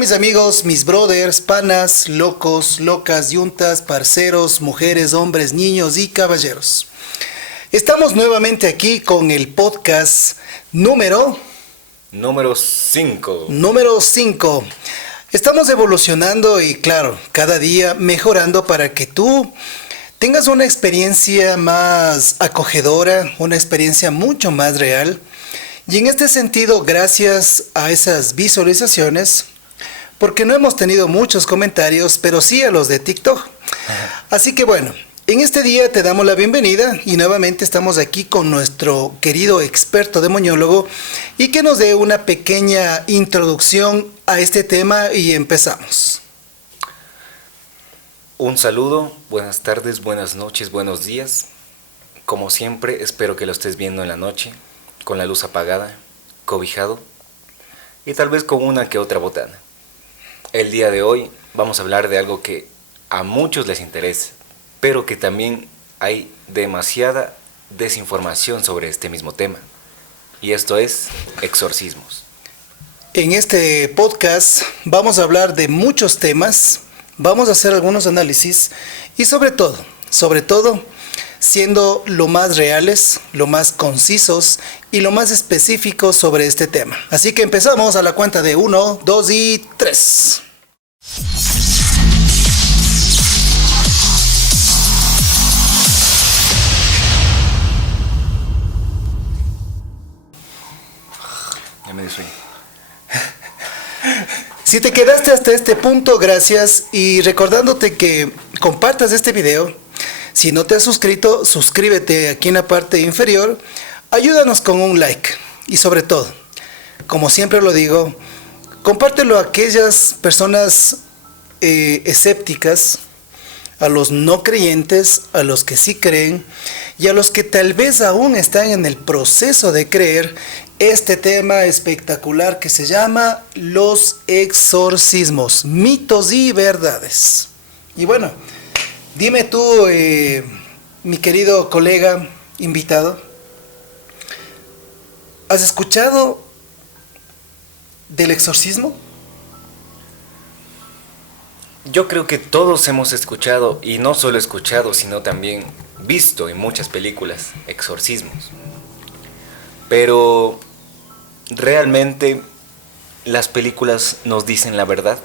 mis amigos, mis brothers, panas, locos, locas, yuntas, parceros, mujeres, hombres, niños y caballeros. Estamos nuevamente aquí con el podcast número 5. Número 5. Estamos evolucionando y claro, cada día mejorando para que tú tengas una experiencia más acogedora, una experiencia mucho más real. Y en este sentido, gracias a esas visualizaciones, porque no hemos tenido muchos comentarios, pero sí a los de TikTok. Así que bueno, en este día te damos la bienvenida y nuevamente estamos aquí con nuestro querido experto demoniólogo y que nos dé una pequeña introducción a este tema y empezamos. Un saludo, buenas tardes, buenas noches, buenos días. Como siempre, espero que lo estés viendo en la noche, con la luz apagada, cobijado y tal vez con una que otra botana. El día de hoy vamos a hablar de algo que a muchos les interesa, pero que también hay demasiada desinformación sobre este mismo tema. Y esto es exorcismos. En este podcast vamos a hablar de muchos temas, vamos a hacer algunos análisis y sobre todo, siendo lo más reales, lo más concisos y lo más específicos sobre este tema. Así que empezamos a la cuenta de 1, 2 y 3. Ya me desueño. Si te quedaste hasta este punto, gracias y recordándote que compartas este video. Si no te has suscrito, suscríbete aquí en la parte inferior, ayúdanos con un like y sobre todo, como siempre lo digo, compártelo a aquellas personas escépticas, a los no creyentes, a los que sí creen y a los que tal vez aún están en el proceso de creer este tema espectacular que se llama los exorcismos, mitos y verdades. Y bueno, dime tú, mi querido colega invitado, ¿has escuchado del exorcismo? Yo creo que todos hemos escuchado, y no solo escuchado, sino también visto en muchas películas, exorcismos. Pero realmente las películas nos dicen la verdad.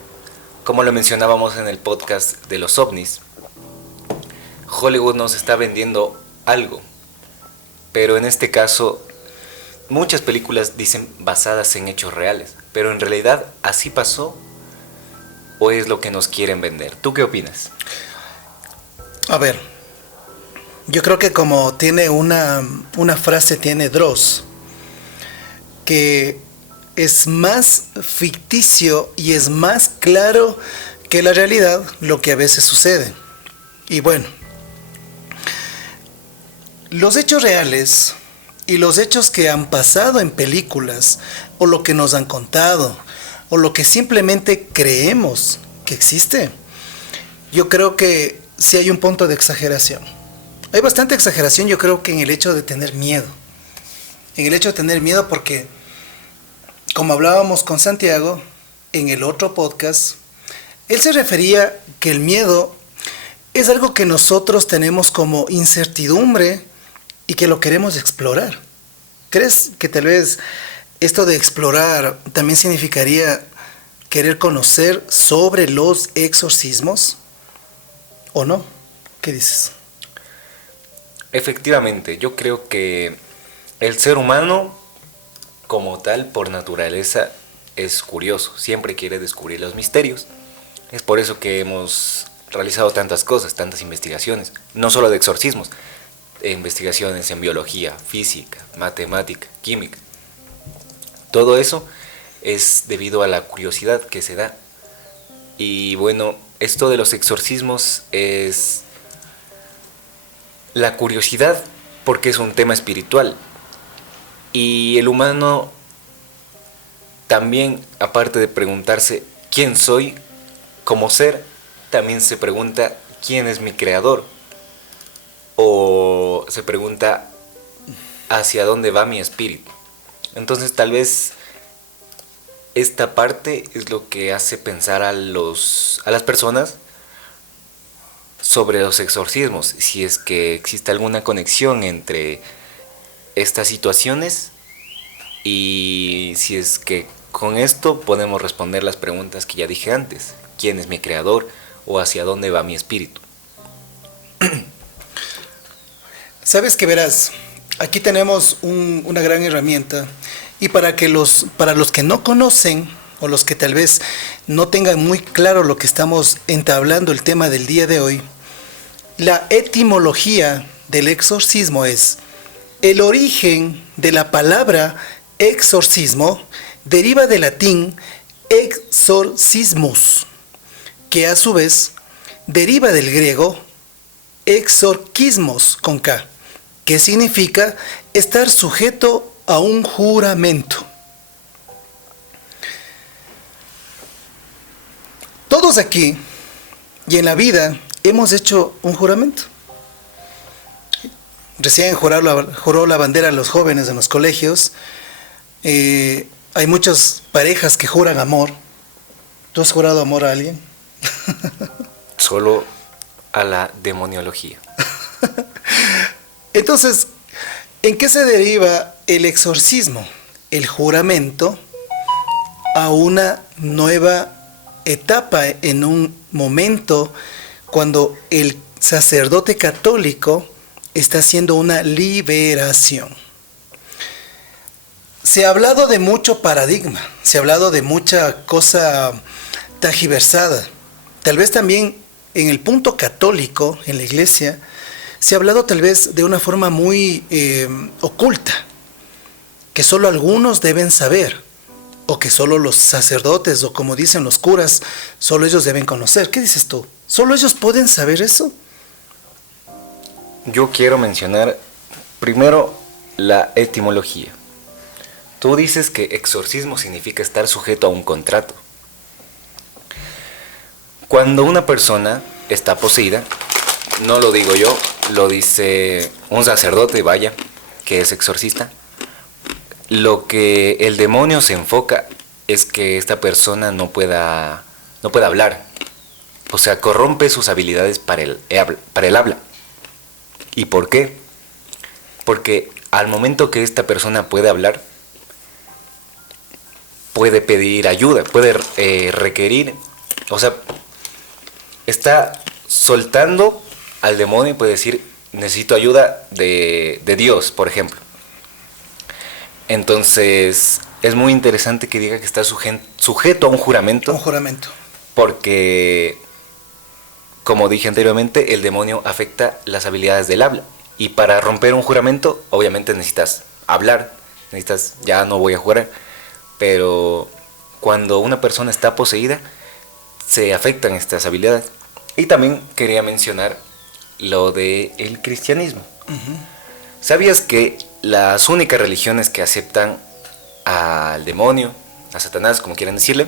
Como lo mencionábamos en el podcast de los ovnis, Hollywood nos está vendiendo algo, pero en este caso muchas películas dicen basadas en hechos reales, pero en realidad así pasó o es lo que nos quieren vender. ¿Tú qué opinas? A ver, yo creo que como tiene una frase, tiene Dross, que es más ficticio y es más claro que la realidad lo que a veces sucede. Y bueno, los hechos reales y los hechos que han pasado en películas o lo que nos han contado o lo que simplemente creemos que existe, yo creo que sí hay un punto de exageración. Hay bastante exageración, yo creo que en el hecho de tener miedo. En el hecho de tener miedo porque, como hablábamos con Santiago en el otro podcast, él se refería que el miedo es algo que nosotros tenemos como incertidumbre y que lo queremos explorar. ¿Crees que tal vez esto de explorar también significaría querer conocer sobre los exorcismos? ¿O no? ¿Qué dices? Efectivamente, yo creo que el ser humano como tal, por naturaleza, es curioso, siempre quiere descubrir los misterios. Es por eso que hemos realizado tantas cosas, tantas investigaciones, no solo de exorcismos, investigaciones en biología, física, matemática, química. Todo eso es debido a la curiosidad que se da. Y bueno, esto de los exorcismos es la curiosidad porque es un tema espiritual. Y el humano también, aparte de preguntarse quién soy como ser, también se pregunta quién es mi creador. O se pregunta hacia dónde va mi espíritu. Entonces tal vez esta parte es lo que hace pensar a las personas sobre los exorcismos, si es que existe alguna conexión entre estas situaciones y si es que con esto podemos responder las preguntas que ya dije antes. ¿Quién es mi creador? ¿O hacia dónde va mi espíritu? Sabes que verás, aquí tenemos una gran herramienta y para los que no conocen o los que tal vez no tengan muy claro lo que estamos entablando el tema del día de hoy, la etimología del exorcismo es el origen de la palabra exorcismo deriva del latín exorcismus, que a su vez deriva del griego exorcismos con K, que significa estar sujeto a un juramento. Todos aquí y en la vida hemos hecho un juramento. Recién juró la bandera a los jóvenes en los colegios. Hay muchas parejas que juran amor. ¿Tú has jurado amor a alguien? Solo a la demoniología. Entonces, ¿en qué se deriva el exorcismo? El juramento a una nueva etapa en un momento cuando el sacerdote católico está haciendo una liberación. Se ha hablado de mucho paradigma, se ha hablado de mucha cosa tergiversada. Tal vez también en el punto católico, en la iglesia, se ha hablado tal vez de una forma muy oculta, que solo algunos deben saber, o que solo los sacerdotes, o como dicen los curas, solo ellos deben conocer. ¿Qué dices tú? ¿Solo ellos pueden saber eso? Yo quiero mencionar primero la etimología. Tú dices que exorcismo significa estar sujeto a un contrato. Cuando una persona está poseída, no lo digo yo, lo dice un sacerdote, vaya, que es exorcista. Lo que el demonio se enfoca es que esta persona no pueda hablar. O sea, corrompe sus habilidades para el habla. ¿Y por qué? Porque al momento que esta persona puede hablar, puede pedir ayuda, puede requerir, o sea, está soltando al demonio y puede decir, necesito ayuda de Dios, por ejemplo. Entonces, es muy interesante que diga que está sujeto a un juramento. Un juramento. Porque, como dije anteriormente, el demonio afecta las habilidades del habla. Y para romper un juramento, obviamente necesitas hablar, ya no voy a jurar. Pero cuando una persona está poseída, se afectan estas habilidades. Y también quería mencionar lo del cristianismo. Uh-huh. ¿Sabías que las únicas religiones que aceptan al demonio, a Satanás, como quieran decirle,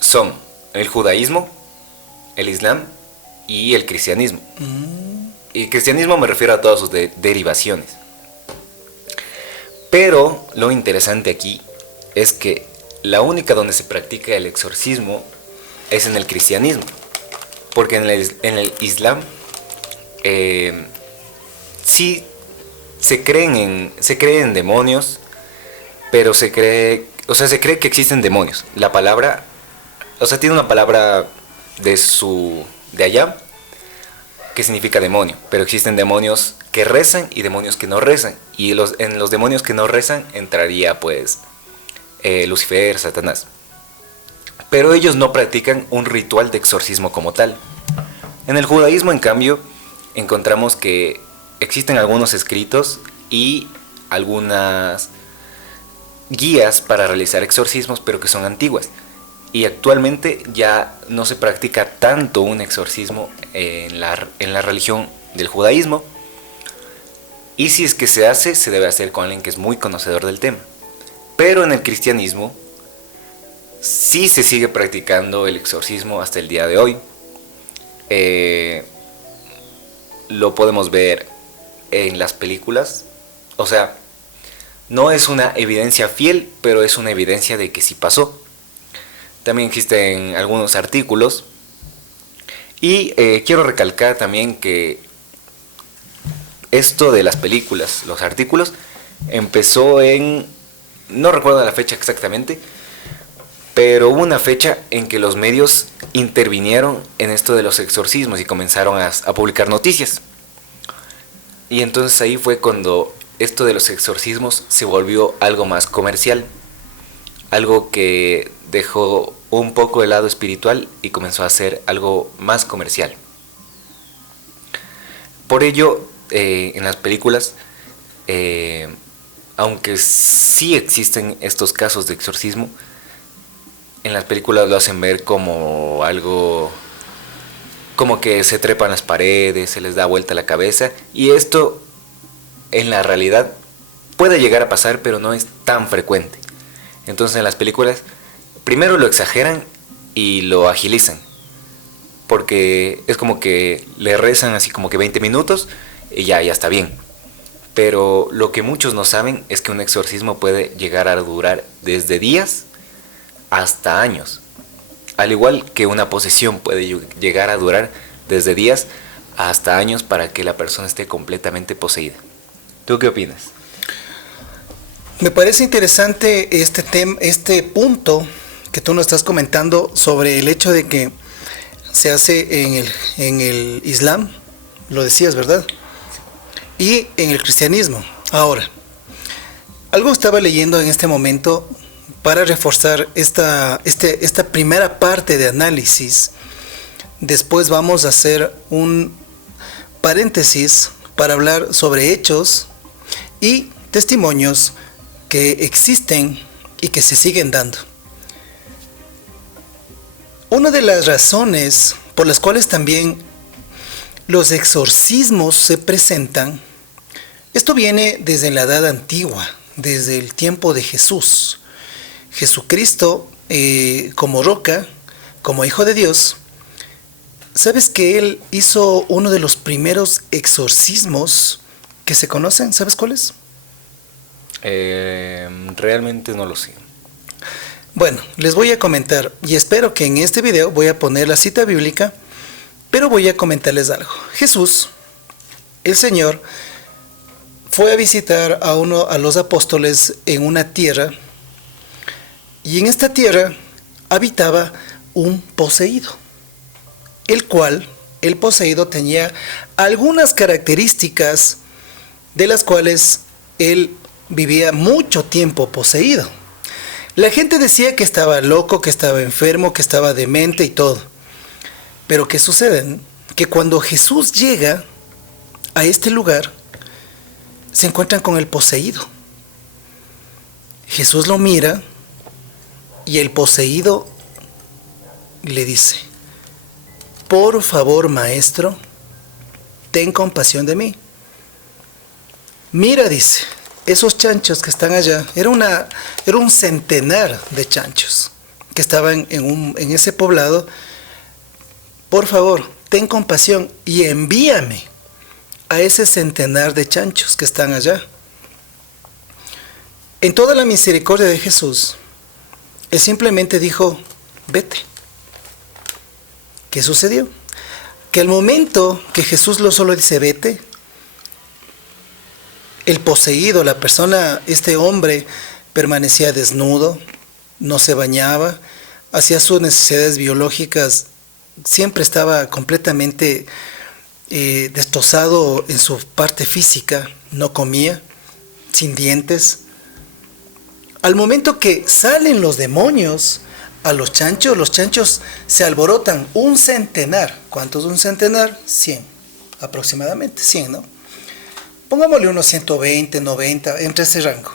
son el judaísmo, el islam y el cristianismo? Uh-huh. Y el cristianismo me refiero a todas sus derivaciones. Pero lo interesante aquí es que la única donde se practica el exorcismo es en el cristianismo. Porque en el islam sí se cree en demonios, pero se cree que existen demonios. La palabra, tiene una palabra de allá que significa demonio, pero existen demonios que rezan y demonios que no rezan. Y en los demonios que no rezan entraría pues Lucifer, Satanás. Pero ellos no practican un ritual de exorcismo como tal. En el judaísmo, en cambio, encontramos que existen algunos escritos y algunas guías para realizar exorcismos, pero que son antiguas. Y actualmente ya no se practica tanto un exorcismo en la religión del judaísmo. Y si es que se hace, se debe hacer con alguien que es muy conocedor del tema. Pero en el cristianismo sí se sigue practicando el exorcismo hasta el día de hoy. Lo podemos ver en las películas. O sea, No es una evidencia fiel, pero es una evidencia de que sí pasó. También existen algunos artículos. Y quiero recalcar también que esto de las películas, los artículos, empezó en, no recuerdo la fecha exactamente, pero hubo una fecha en que los medios intervinieron en esto de los exorcismos y comenzaron a publicar noticias. Y entonces ahí fue cuando esto de los exorcismos se volvió algo más comercial, algo que dejó un poco el lado espiritual y comenzó a ser algo más comercial. Por ello, en las películas, aunque sí existen estos casos de exorcismo, en las películas lo hacen ver como algo, como que se trepan las paredes, se les da vuelta la cabeza, y esto en la realidad puede llegar a pasar, pero no es tan frecuente. Entonces en las películas primero lo exageran y lo agilizan, porque es como que le rezan así como que 20 minutos y ya está bien. Pero lo que muchos no saben es que un exorcismo puede llegar a durar desde días hasta años. Al igual que una posesión puede llegar a durar desde días hasta años para que la persona esté completamente poseída. ¿Tú qué opinas? Me parece interesante este punto que tú nos estás comentando sobre el hecho de que se hace en el Islam, lo decías, ¿verdad? Y en el cristianismo. Ahora, algo estaba leyendo en este momento para reforzar esta primera parte de análisis. Después vamos a hacer un paréntesis para hablar sobre hechos y testimonios que existen y que se siguen dando. Una de las razones por las cuales también los exorcismos se presentan, esto viene desde la edad antigua, desde el tiempo de Jesús. Jesucristo, como roca, como hijo de Dios, ¿sabes que él hizo uno de los primeros exorcismos que se conocen? ¿Sabes cuál es? Realmente no lo sé. Bueno, les voy a comentar y espero que en este video voy a poner la cita bíblica, pero voy a comentarles algo. Jesús, el Señor, fue a visitar a los apóstoles en una tierra, y en esta tierra habitaba un poseído, el cual, el poseído tenía algunas características de las cuales él vivía mucho tiempo poseído. La gente decía que estaba loco, que estaba enfermo, que estaba demente y todo. Pero ¿qué sucede? Que cuando Jesús llega a este lugar, se encuentran con el poseído. Jesús lo mira y el poseído le dice: por favor, maestro, ten compasión de mí. Mira, dice, esos chanchos que están allá, era un centenar de chanchos que estaban en ese poblado. Por favor, ten compasión y envíame a ese centenar de chanchos que están allá. En toda la misericordia de Jesús, él simplemente dijo: vete. ¿Qué sucedió? Que al momento que Jesús solo dice vete, el poseído, la persona, este hombre, permanecía desnudo, no se bañaba, hacía sus necesidades biológicas, siempre estaba completamente destrozado en su parte física, no comía, sin dientes. Al momento que salen los demonios a los chanchos se alborotan, un centenar. ¿Cuántos un centenar? 100, aproximadamente 100, ¿no? Pongámosle unos 120, 90, entre ese rango.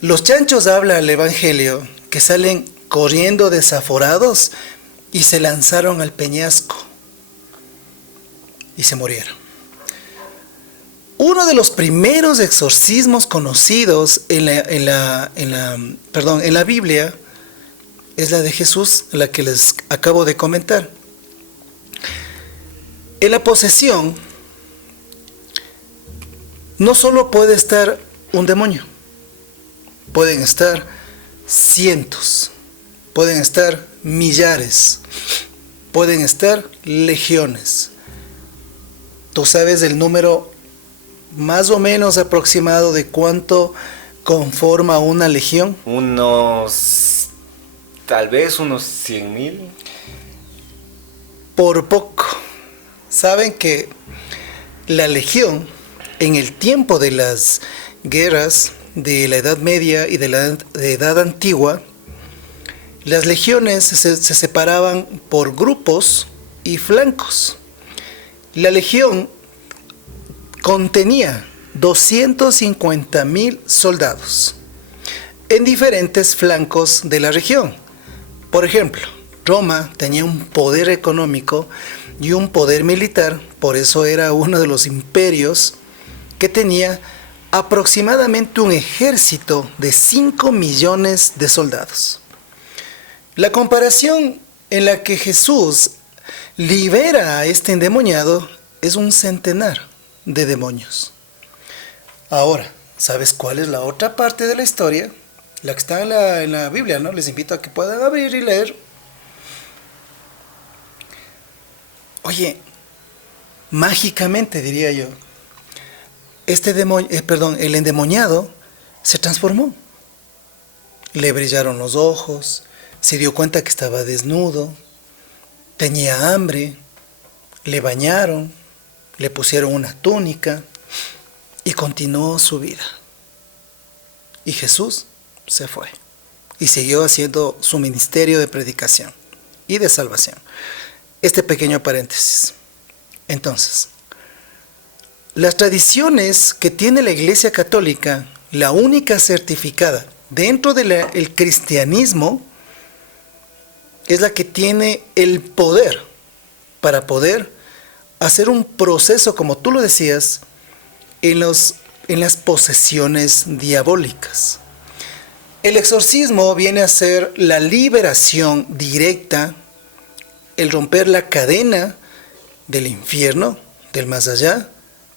Los chanchos, habla el Evangelio, que salen corriendo desaforados y se lanzaron al peñasco y se murieron. Uno de los primeros exorcismos conocidos en la Biblia es la de Jesús, la que les acabo de comentar. En la posesión no solo puede estar un demonio. Pueden estar cientos, pueden estar millares, pueden estar legiones. ¿Tú sabes el número más o menos aproximado de cuánto conforma una legión? Tal vez unos 100,000. Por poco. Saben que la legión, en el tiempo de las guerras de la Edad Media y de la Edad Antigua, las legiones se separaban por grupos y flancos. La legión contenía 250,000 soldados en diferentes flancos de la región. Por ejemplo, Roma tenía un poder económico y un poder militar, por eso era uno de los imperios que tenía aproximadamente un ejército de 5 millones de soldados. La comparación en la que Jesús libera a este endemoniado es un centenar de demonios. Ahora, ¿sabes cuál es la otra parte de la historia? La que está en la Biblia, ¿no? Les invito a que puedan abrir y leer. Oye, mágicamente diría yo, el endemoniado se transformó. Le brillaron los ojos, se dio cuenta que estaba desnudo, tenía hambre, le bañaron, le pusieron una túnica y continuó su vida. Y Jesús se fue y siguió haciendo su ministerio de predicación y de salvación. Este pequeño paréntesis. Entonces, las tradiciones que tiene la Iglesia Católica, la única certificada dentro del cristianismo, es la que tiene el poder para poder hacer un proceso, como tú lo decías, en las posesiones diabólicas. El exorcismo viene a ser la liberación directa, el romper la cadena del infierno, del más allá,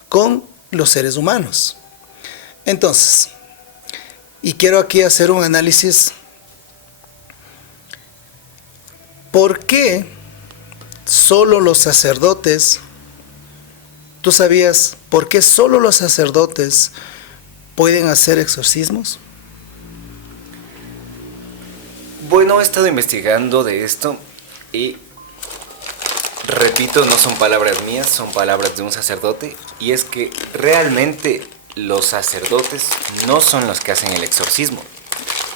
con los seres humanos. Entonces, y quiero aquí hacer un análisis. ¿Por qué solo los sacerdotes, tú sabías por qué solo los sacerdotes pueden hacer exorcismos? Bueno, he estado investigando de esto y repito, no son palabras mías, son palabras de un sacerdote, y es que realmente los sacerdotes no son los que hacen el exorcismo,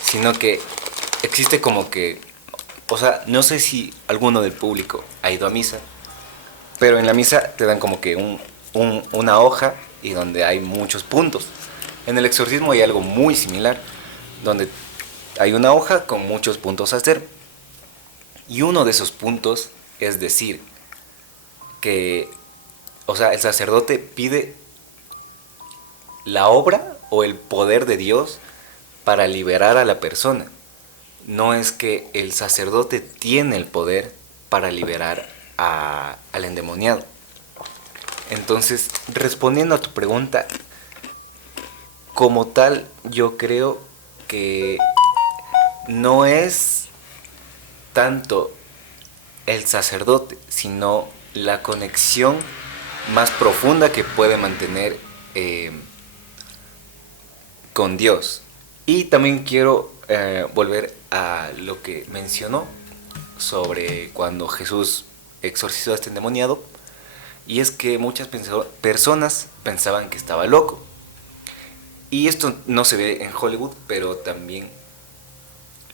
sino que existe como que, o sea, no sé si alguno del público ha ido a misa, pero en la misa te dan como que una hoja y donde hay muchos puntos. En el exorcismo hay algo muy similar, donde hay una hoja con muchos puntos a hacer, y uno de esos puntos es decir que, o sea, el sacerdote pide la obra o el poder de Dios para liberar a la persona. No es que el sacerdote tiene el poder para liberar al endemoniado. Entonces, respondiendo a tu pregunta, como tal, yo creo que no es tanto el sacerdote, sino la conexión más profunda que puede mantener con Dios. Y también quiero volver a lo que mencionó sobre cuando Jesús exorcizó a este endemoniado, y es que muchas personas pensaban que estaba loco. Y esto no se ve en Hollywood, pero también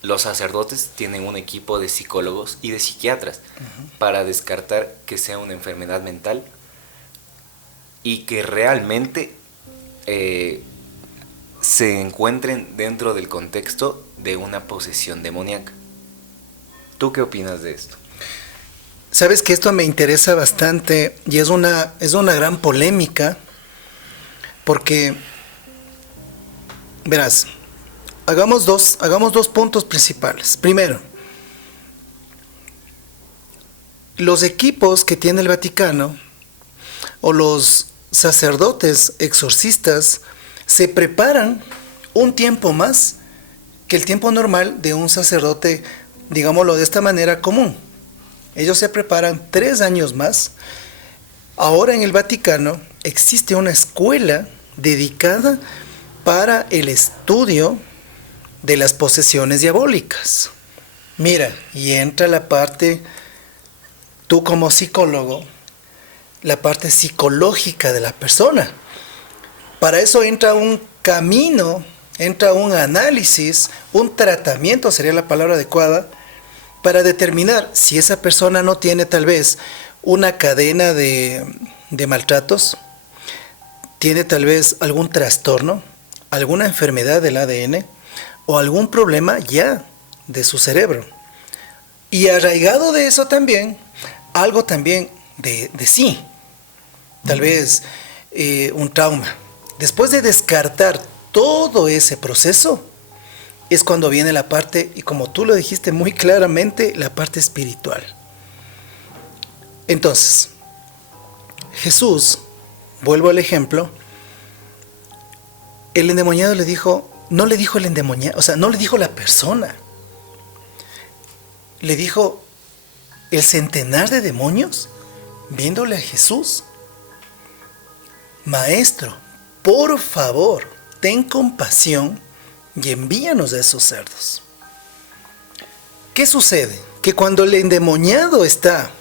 los sacerdotes tienen un equipo de psicólogos y de psiquiatras para descartar que sea una enfermedad mental y que realmente se encuentren dentro del contexto de una posesión demoníaca. ¿Tú qué opinas de esto? Sabes que esto me interesa bastante y es una gran polémica, porque, verás, hagamos dos puntos principales. Primero, los equipos que tiene el Vaticano o los sacerdotes exorcistas se preparan un tiempo más que el tiempo normal de un sacerdote, digámoslo de esta manera, común. Ellos se preparan 3 años más. Ahora en el Vaticano existe una escuela dedicada para el estudio de las posesiones diabólicas. Mira, y entra la parte, tú como psicólogo, la parte psicológica de la persona. Para eso entra un camino, entra un análisis, un tratamiento sería la palabra adecuada, para determinar si esa persona no tiene tal vez una cadena de maltratos, tiene tal vez algún trastorno, alguna enfermedad del ADN o algún problema ya de su cerebro. Y arraigado de eso también, algo también de sí, tal vez un trauma. Después de descartar todo ese proceso, es cuando viene la parte, y como tú lo dijiste muy claramente, la parte espiritual. Entonces, Jesús, vuelvo al ejemplo, el endemoniado le dijo, no le dijo el endemoniado, o sea, no le dijo la persona, le dijo el centenar de demonios viéndole a Jesús. Maestro, por favor, ten compasión y envíanos a esos cerdos. ¿Qué sucede? Que cuando el endemoniado está,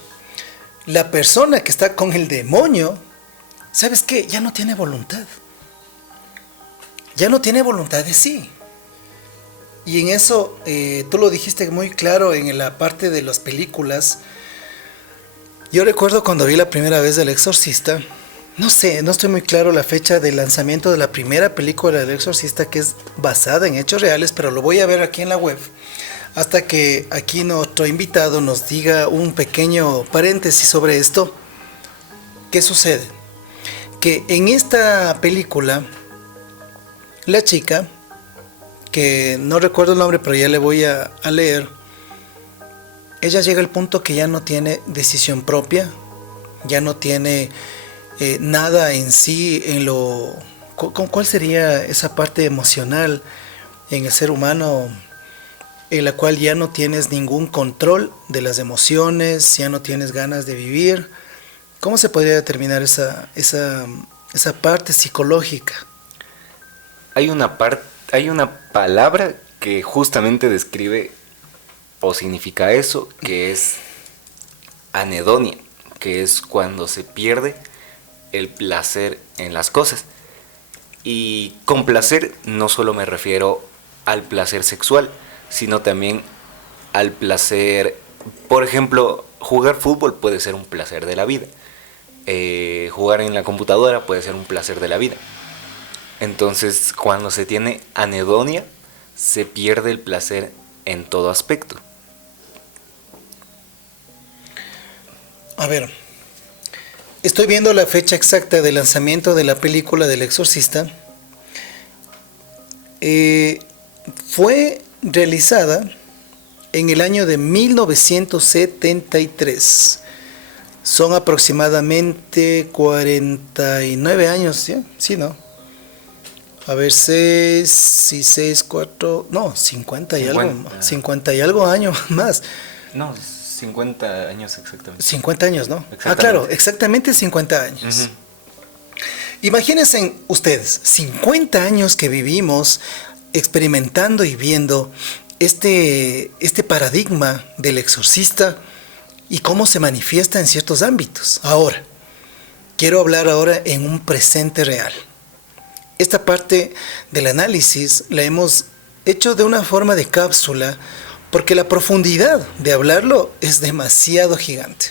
la persona que está con el demonio, ¿sabes qué? Ya no tiene voluntad. Ya no tiene voluntad de sí. Y en eso, tú lo dijiste muy claro en la parte de las películas. Yo recuerdo cuando vi la primera vez El Exorcista, no sé, no estoy muy claro la fecha de lanzamiento de la primera película del Exorcista, que es basada en hechos reales, pero lo voy a ver aquí en la web, hasta que aquí nuestro invitado nos diga un pequeño paréntesis sobre esto. ¿Qué sucede? Que en esta película, la chica, que no recuerdo el nombre, pero ya le voy a leer, ella llega al punto que ya no tiene decisión propia, ya no tiene nada en sí, en lo... ¿Cuál sería esa parte emocional en el ser humano en la cual ya no tienes ningún control de las emociones, ya no tienes ganas de vivir? ¿Cómo se podría determinar esa parte psicológica? Hay una palabra que justamente describe o significa eso, que es anedonia, que es cuando se pierde el placer en las cosas. Y con placer no solo me refiero al placer sexual, sino también al placer, por ejemplo, jugar fútbol puede ser un placer de la vida, jugar en la computadora puede ser un placer de la vida. Entonces, cuando se tiene anedonia, se pierde el placer en todo aspecto. A ver, estoy viendo la fecha exacta de lanzamiento de la película del Exorcista. Fue realizada en el año de 1973. Son aproximadamente 49 años, ¿sí? Sí, ¿no? A ver, 50 y 50. algo. 50 y algo años más. No, 50 años exactamente. 50 años, ¿no? Ah, claro, exactamente 50 años. Uh-huh. Imagínense ustedes, 50 años que vivimos experimentando y viendo este paradigma del exorcista y cómo se manifiesta en ciertos ámbitos. Ahora, quiero hablar ahora en un presente real. Esta parte del análisis la hemos hecho de una forma de cápsula porque la profundidad de hablarlo es demasiado gigante.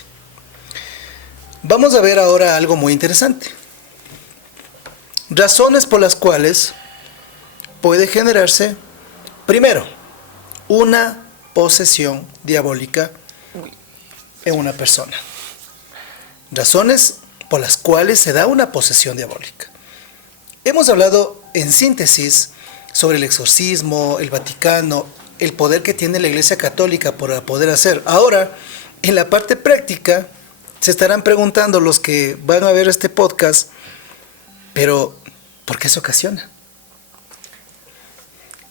Vamos a ver ahora algo muy interesante. Razones por las cuales puede generarse, primero, una posesión diabólica en una persona. Razones por las cuales se da una posesión diabólica. Hemos hablado en síntesis sobre el exorcismo, el Vaticano, el poder que tiene la Iglesia Católica para poder hacer. Ahora, en la parte práctica, se estarán preguntando los que van a ver este podcast, pero ¿por qué se ocasiona?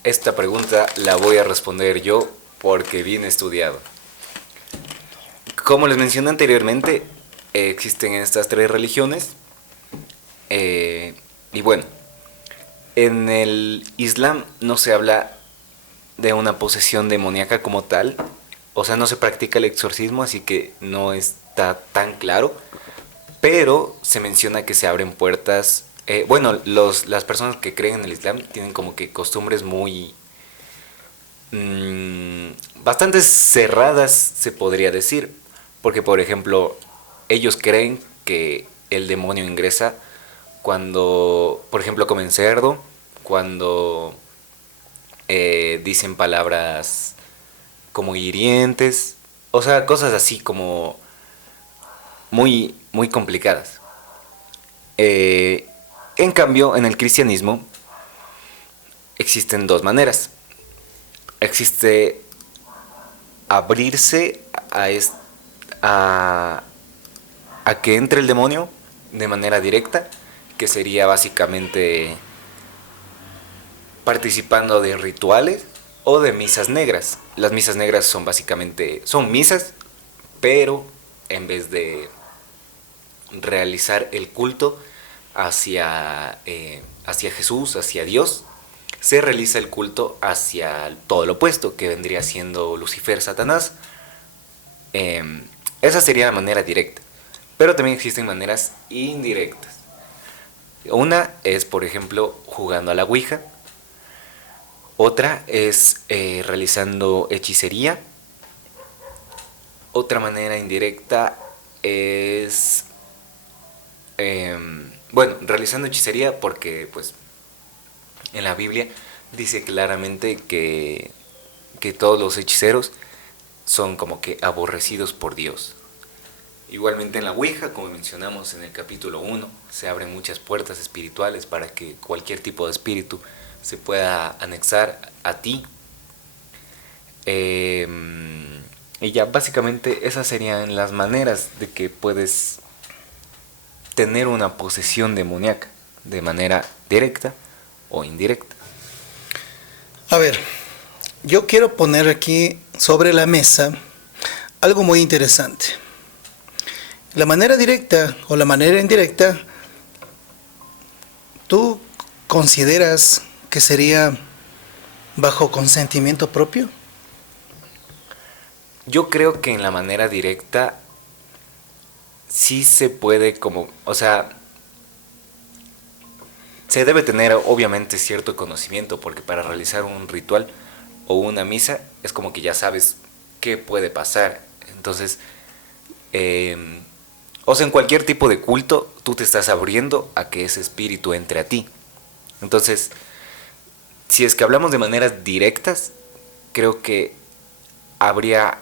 esta pregunta la voy a responder yo porque vine estudiado. Como les mencioné anteriormente, existen estas tres religiones. Y bueno, en el Islam no se habla de una posesión demoníaca como tal. O sea, no se practica el exorcismo, así que no está tan claro. Pero se menciona que se abren puertas. Bueno, las personas que creen en el Islam tienen como que costumbres muy... bastante cerradas, se podría decir. Porque, por ejemplo, ellos creen que el demonio ingresa cuando, por ejemplo, comen cerdo, cuando dicen palabras como hirientes, o sea, cosas así como muy, muy complicadas. En cambio, en el cristianismo existen dos maneras. Existe abrirse a, a que entre el demonio de manera directa, que sería básicamente participando de rituales o de misas negras. Las misas negras son básicamente, son misas, pero en vez de realizar el culto hacia Jesús, hacia Dios, se realiza el culto hacia todo lo opuesto, que vendría siendo Lucifer, Satanás. Esa sería la manera directa, pero también existen maneras indirectas. Una es, por ejemplo, jugando a la Ouija. Otra es realizando hechicería. Otra manera indirecta es... bueno, realizando hechicería porque pues en la Biblia dice claramente que todos los hechiceros son como que aborrecidos por Dios. Igualmente en la Ouija, como mencionamos en el capítulo 1, se abren muchas puertas espirituales para que cualquier tipo de espíritu se pueda anexar a ti. Y ya básicamente esas serían las maneras de que puedes tener una posesión demoníaca, de manera directa o indirecta. A ver, yo quiero poner aquí sobre la mesa algo muy interesante. La manera directa o la manera indirecta, ¿tú consideras que sería bajo consentimiento propio? Yo creo que en la manera directa sí se puede como, o sea, se debe tener obviamente cierto conocimiento porque para realizar un ritual o una misa es como que ya sabes qué puede pasar. Entonces, o sea, en cualquier tipo de culto tú te estás abriendo a que ese espíritu entre a ti. Entonces, si es que hablamos de maneras directas, creo que habría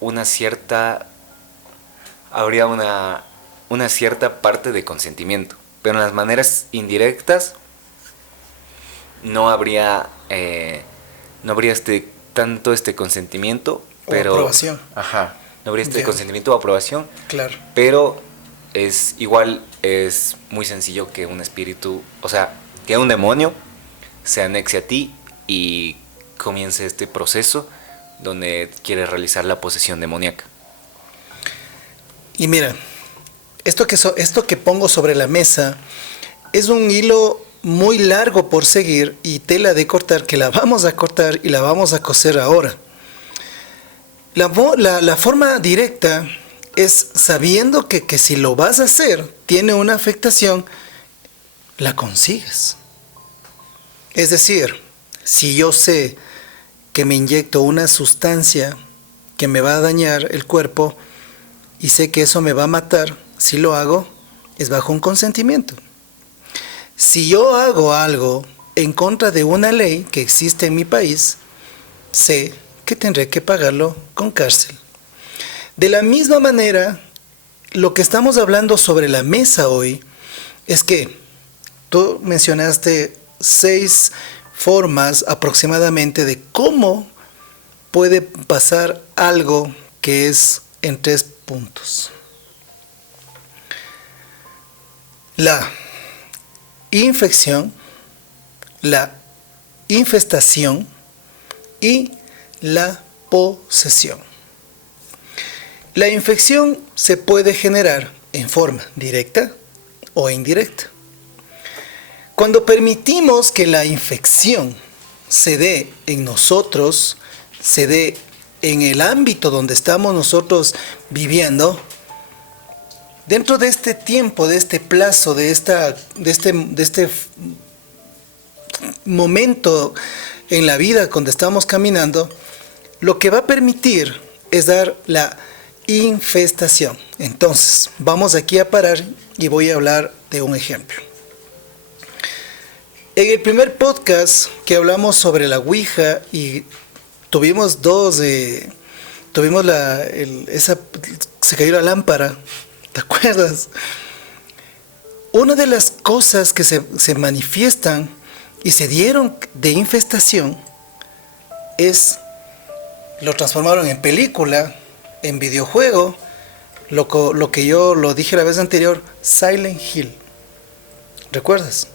una cierta una cierta parte de consentimiento. Pero en las maneras indirectas no habría tanto este consentimiento, pero o aprobación. Ajá, no habría este Ya. consentimiento o aprobación, Claro. pero es muy sencillo que un espíritu, o sea, que un demonio se anexe a ti y comience este proceso donde quieres realizar la posesión demoníaca. Y mira, esto que pongo sobre la mesa es un hilo muy largo por seguir y tela de cortar que la vamos a cortar y la vamos a coser ahora. La forma directa es sabiendo que si lo vas a hacer tiene una afectación, la consigues. Es decir, si yo sé que me inyecto una sustancia que me va a dañar el cuerpo y sé que eso me va a matar, si lo hago, es bajo un consentimiento. Si yo hago algo en contra de una ley que existe en mi país, sé que tendré que pagarlo con cárcel. De la misma manera, lo que estamos hablando sobre la mesa hoy es que tú mencionaste 6 formas aproximadamente de cómo puede pasar algo que es en 3 puntos. La infección, la infestación y la posesión. La infección se puede generar en forma directa o indirecta. Cuando permitimos que la infección se dé en nosotros, se dé en el ámbito donde estamos nosotros viviendo, dentro de este tiempo, de este plazo, de este momento en la vida donde estamos caminando, lo que va a permitir es dar la infestación. Entonces, vamos aquí a parar y voy a hablar de un ejemplo. En el primer podcast que hablamos sobre la Ouija y tuvimos se cayó la lámpara, ¿te acuerdas? Una de las cosas que se manifiestan y se dieron de infestación lo transformaron en película, en videojuego, lo que yo lo dije la vez anterior, Silent Hill. ¿Recuerdas?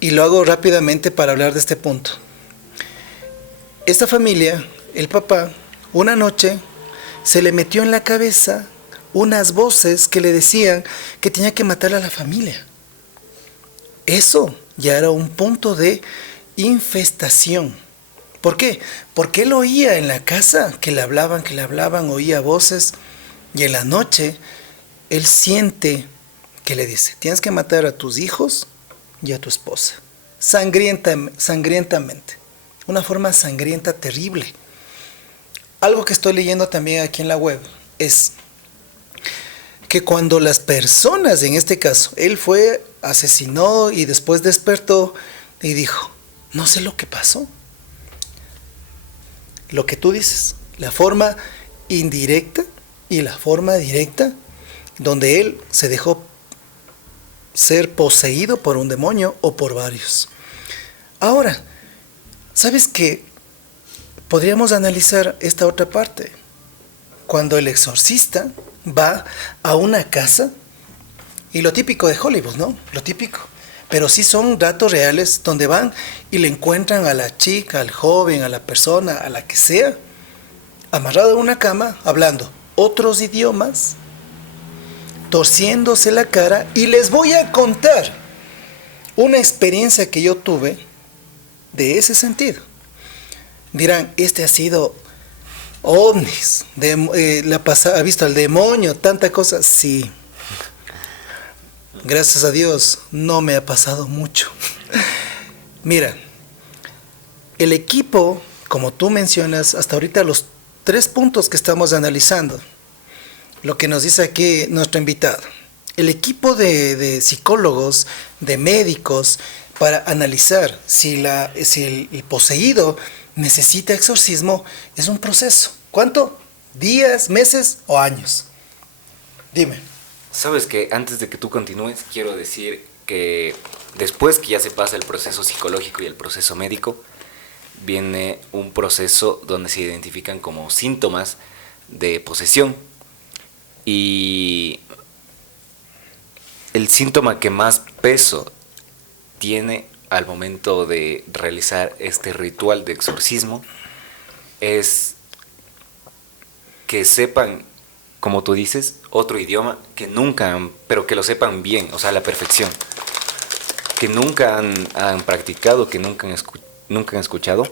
Y lo hago rápidamente para hablar de este punto. Esta familia, el papá, una noche se le metió en la cabeza unas voces que le decían que tenía que matar a la familia. Eso ya era un punto de infestación. ¿Por qué? Porque él oía en la casa que le hablaban, oía voces, y en la noche él siente que le dice, tienes que matar a tus hijos y a tu esposa, sangrientamente, una forma sangrienta terrible. Algo que estoy leyendo también aquí en la web es que cuando las personas, en este caso, él fue, asesinó y después despertó y dijo, no sé lo que pasó. Lo que tú dices, la forma indirecta y la forma directa, donde él se dejó ser poseído por un demonio o por varios. Ahora, ¿sabes qué? Podríamos analizar esta otra parte. Cuando el exorcista va a una casa, y lo típico de Hollywood, ¿no? Lo típico. Pero sí son datos reales donde van y le encuentran a la chica, al joven, a la persona, a la que sea, amarrado en una cama, hablando otros idiomas, torciéndose la cara, y les voy a contar una experiencia que yo tuve de ese sentido. Dirán, este ha sido ovnis, ha visto al demonio, tanta cosa. Sí, gracias a Dios no me ha pasado mucho. Mira, el equipo, como tú mencionas, hasta ahorita los 3 puntos que estamos analizando, lo que nos dice aquí nuestro invitado, el equipo de psicólogos, de médicos, para analizar si el poseído necesita exorcismo, es un proceso. ¿Cuánto? ¿Días, meses o años? Dime. Sabes que antes de que tú continúes, quiero decir que después que ya se pasa el proceso psicológico y el proceso médico, viene un proceso donde se identifican como síntomas de posesión. Y el síntoma que más peso tiene al momento de realizar este ritual de exorcismo es que sepan, como tú dices, otro idioma que nunca pero que lo sepan bien, o sea, a la perfección, que nunca han practicado, que nunca han escuchado,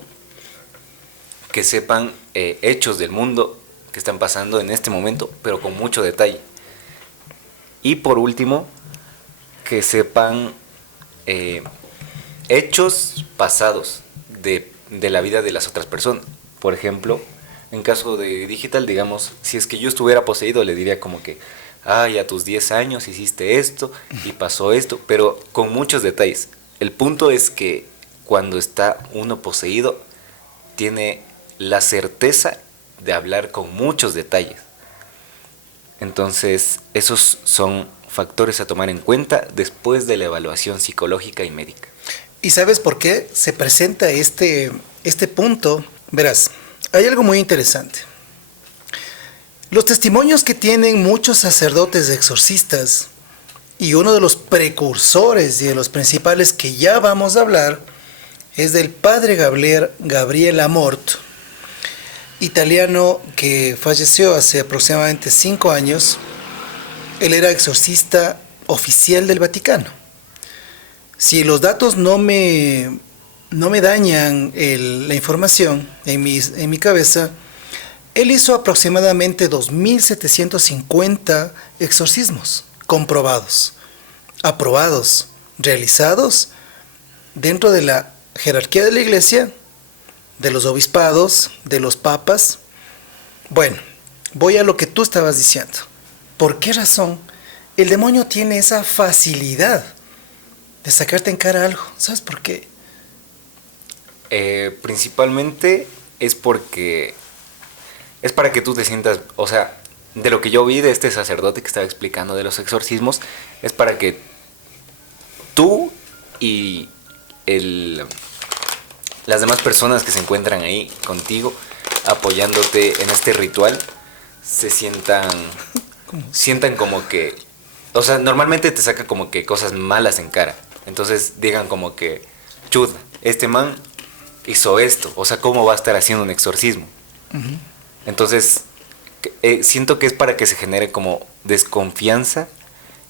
que sepan hechos del mundo que están pasando en este momento, pero con mucho detalle. Y por último, que sepan hechos pasados de la vida de las otras personas. Por ejemplo, en caso de Digital, digamos, si es que yo estuviera poseído, le diría como que, ay, a tus 10 años hiciste esto y pasó esto, pero con muchos detalles. El punto es que cuando está uno poseído, tiene la certeza de hablar con muchos detalles. Entonces, esos son factores a tomar en cuenta después de la evaluación psicológica y médica. ¿Y sabes por qué se presenta este punto? Verás, hay algo muy interesante. Los testimonios que tienen muchos sacerdotes exorcistas y uno de los precursores y de los principales que ya vamos a hablar es del padre Gabriel Amort, italiano que falleció hace aproximadamente 5 años. Él era exorcista oficial del Vaticano. Si los datos no me dañan la información en mi cabeza, él hizo aproximadamente 2.750 exorcismos comprobados, aprobados, realizados dentro de la jerarquía de la iglesia, de los obispados, de los papas. Bueno, voy a lo que tú estabas diciendo. ¿Por qué razón el demonio tiene esa facilidad de sacarte en cara algo? ¿Sabes por qué? Principalmente es porque es para que tú te sientas, o sea, de lo que yo vi de este sacerdote que estaba explicando de los exorcismos, es para que tú y las demás personas que se encuentran ahí contigo, apoyándote en este ritual, se sientan como que, o sea, normalmente te saca como que cosas malas en cara. Entonces digan como que, chuda, este man hizo esto, o sea, ¿cómo va a estar haciendo un exorcismo? Uh-huh. Entonces, siento que es para que se genere como desconfianza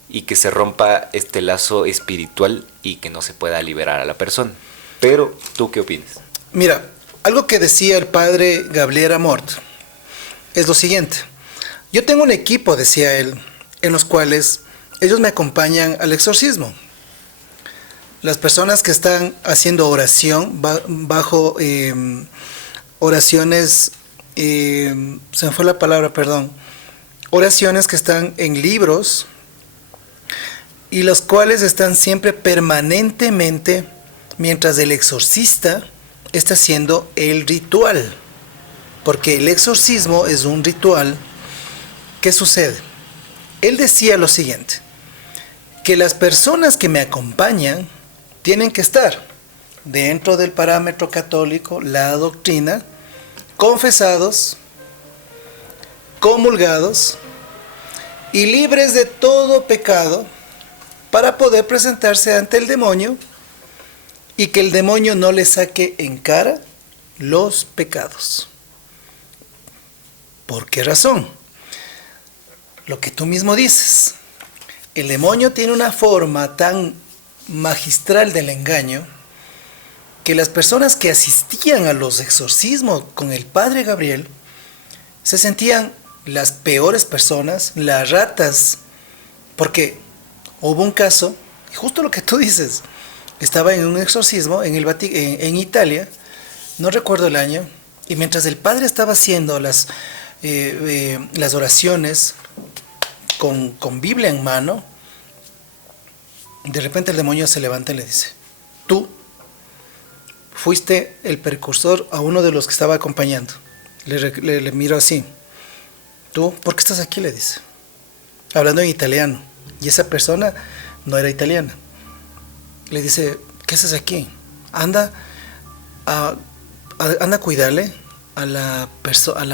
y que se rompa este lazo espiritual y que no se pueda liberar a la persona. Pero, ¿tú qué opinas? Mira, algo que decía el padre Gabriel Amort es lo siguiente. Yo tengo un equipo, decía él, en los cuales ellos me acompañan al exorcismo. Las personas que están haciendo oración bajo oraciones, se me fue la palabra, perdón, oraciones que están en libros y los cuales están siempre permanentemente mientras el exorcista está haciendo el ritual, porque el exorcismo es un ritual. ¿Qué sucede? Él decía lo siguiente, que las personas que me acompañan tienen que estar dentro del parámetro católico, la doctrina, confesados, comulgados y libres de todo pecado para poder presentarse ante el demonio y que el demonio no le saque en cara los pecados. ¿Por qué razón? Lo que tú mismo dices. El demonio tiene una forma tan magistral del engaño que las personas que asistían a los exorcismos con el padre Gabriel se sentían las peores personas, las ratas, porque hubo un caso, justo lo que tú dices, estaba en un exorcismo en Italia, no recuerdo el año, y mientras el padre estaba haciendo las oraciones con Biblia en mano, de repente el demonio se levanta y le dice, tú fuiste el precursor a uno de los que estaba acompañando. Le miro así, tú, ¿por qué estás aquí? Le dice, hablando en italiano, y esa persona no era italiana. Le dice, ¿qué haces aquí? Anda a cuidarle a la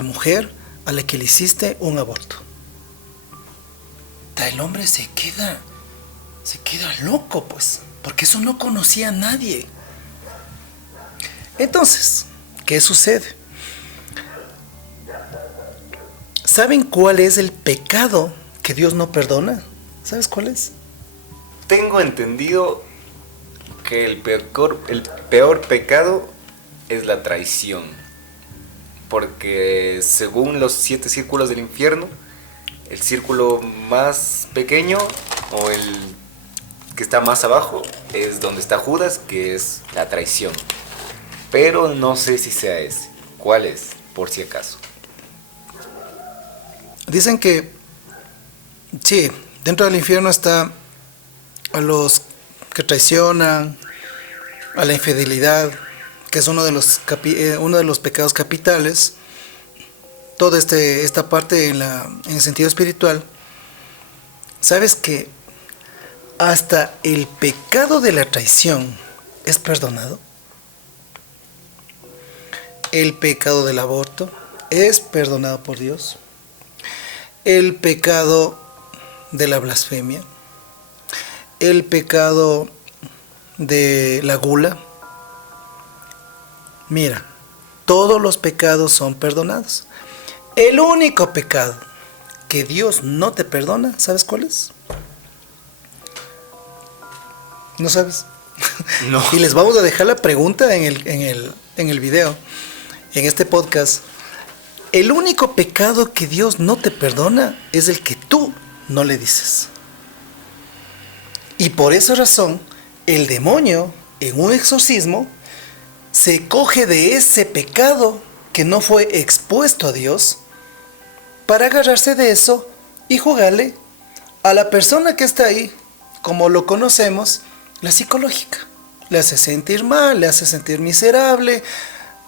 mujer a la que le hiciste un aborto. El hombre se queda loco, pues, porque eso no conocía a nadie. Entonces, ¿qué sucede? ¿Saben cuál es el pecado que Dios no perdona? ¿Sabes cuál es? Tengo entendido que el peor pecado es la traición. Porque según los 7 círculos del infierno, el círculo más pequeño o el que está más abajo es donde está Judas, que es la traición. Pero no sé si sea ese. ¿Cuál es? Por si acaso. Dicen que sí, dentro del infierno está a los que traicionan, a la infidelidad, que es uno de los pecados capitales. Toda esta parte en el sentido espiritual. ¿Sabes que hasta el pecado de la traición es perdonado? El pecado del aborto es perdonado por Dios. El pecado de la blasfemia, el pecado de la gula? Mira, todos los pecados son perdonados. El único pecado que Dios no te perdona, ¿sabes cuál es? ¿No sabes? No. Y les vamos a dejar la pregunta en el video, en este podcast. El único pecado que Dios no te perdona es el que tú no le dices. Y por esa razón, el demonio, en un exorcismo, se coge de ese pecado que no fue expuesto a Dios para agarrarse de eso y jugarle a la persona que está ahí, como lo conocemos, la psicológica. Le hace sentir mal, le hace sentir miserable,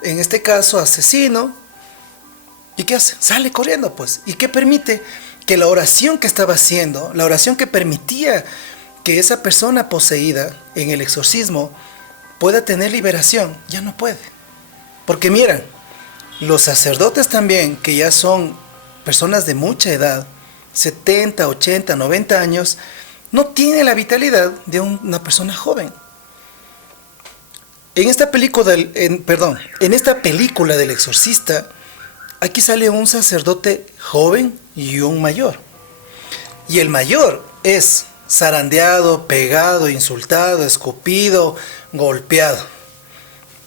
en este caso asesino. ¿Y qué hace? Sale corriendo, pues. ¿Y qué permite? Que la oración que estaba haciendo, la oración que permitía que esa persona poseída en el exorcismo pueda tener liberación, ya no puede. Porque miran, los sacerdotes también, que ya son personas de mucha edad, 70, 80, 90 años, no tienen la vitalidad de una persona joven. En esta película del exorcista, aquí sale un sacerdote joven y un mayor. Y el mayor es zarandeado, pegado, insultado, escupido, golpeado.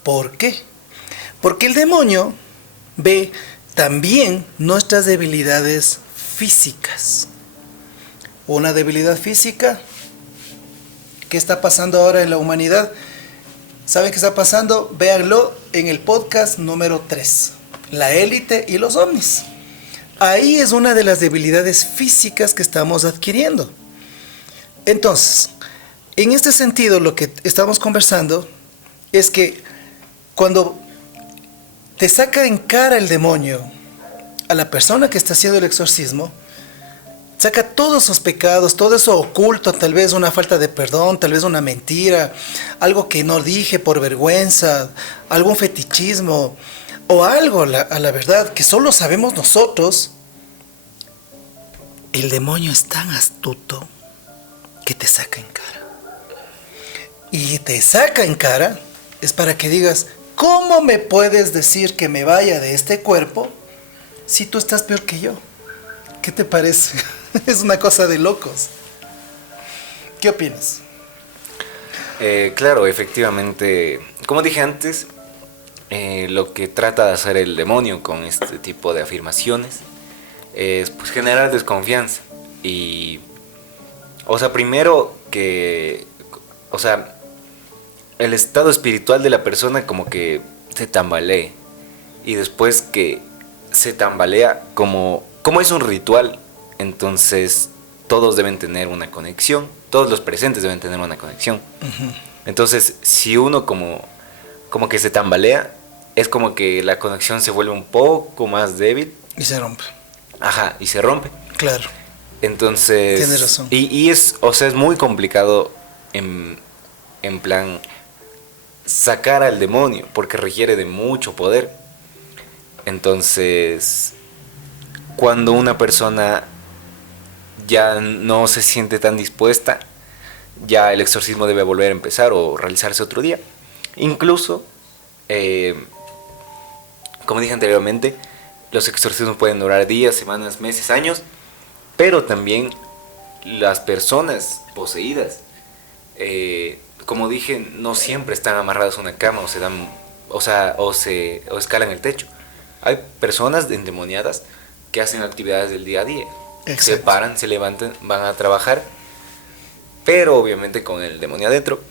¿Por qué? Porque el demonio ve también nuestras debilidades físicas. Una debilidad física. ¿Qué está pasando ahora en la humanidad? ¿Saben qué está pasando? Véanlo en el podcast número 3. La élite y los ovnis. Ahí es una de las debilidades físicas que estamos adquiriendo. Entonces, en este sentido, lo que estamos conversando es que cuando te saca en cara el demonio a la persona que está haciendo el exorcismo, saca todos esos pecados, todo eso oculto, tal vez una falta de perdón, tal vez una mentira, algo que no dije por vergüenza, algún fetichismo o algo a la verdad que solo sabemos nosotros. El demonio es tan astuto que te saca en cara. Y te saca en cara es para que digas, ¿cómo me puedes decir que me vaya de este cuerpo si tú estás peor que yo? ¿Qué te parece? Es una cosa de locos. ¿Qué opinas? Claro, efectivamente, como dije antes, lo que trata de hacer el demonio con este tipo de afirmaciones es pues generar desconfianza. Y, o sea, primero que, o sea, el estado espiritual de la persona como que se tambalee. Y después que se tambalea, como es un ritual, entonces todos deben tener una conexión, todos los presentes deben tener una conexión. Uh-huh. Entonces, si uno como que se tambalea, es como que la conexión se vuelve un poco más débil. Y se rompe. Ajá, y se rompe. Claro. Entonces... Tienes razón. Y es, o sea, es muy complicado en plan sacar al demonio, porque requiere de mucho poder. Entonces, cuando una persona ya no se siente tan dispuesta, ya el exorcismo debe volver a empezar o realizarse otro día. Incluso, como dije anteriormente, los exorcismos pueden durar días, semanas, meses, años, pero también las personas poseídas, como dije, no siempre están amarradas a una cama o se dan, o escalan el techo. Hay personas endemoniadas que hacen actividades del día a día. Exacto. Se paran, se levantan, van a trabajar, pero obviamente con el demonio adentro.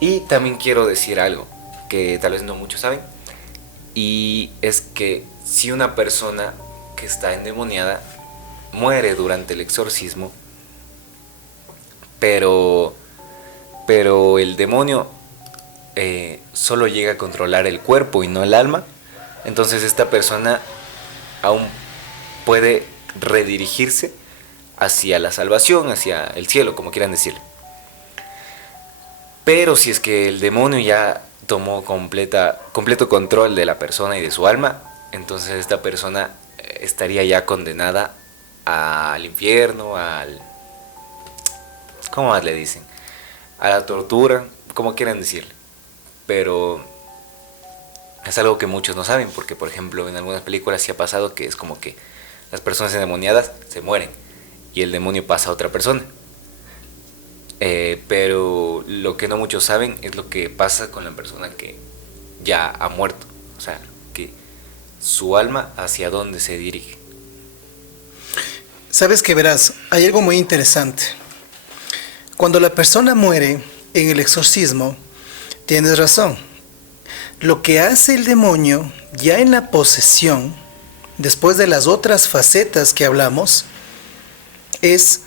Y también quiero decir algo que tal vez no muchos saben, y es que si una persona que está endemoniada muere durante el exorcismo, pero el demonio solo llega a controlar el cuerpo y no el alma, entonces esta persona aún puede redirigirse hacia la salvación, hacia el cielo, como quieran decirlo. Pero si es que el demonio ya tomó completo control de la persona y de su alma, entonces esta persona estaría ya condenada al infierno, ¿cómo más le dicen? A la tortura, como quieran decirle. Pero es algo que muchos no saben, porque por ejemplo en algunas películas sí ha pasado que es como que las personas endemoniadas se mueren y el demonio pasa a otra persona. Pero lo que no muchos saben es lo que pasa con la persona que ya ha muerto. O sea, que su alma hacia dónde se dirige. Sabes que verás, hay algo muy interesante. Cuando la persona muere en el exorcismo, tienes razón. Lo que hace el demonio ya en la posesión, después de las otras facetas que hablamos, es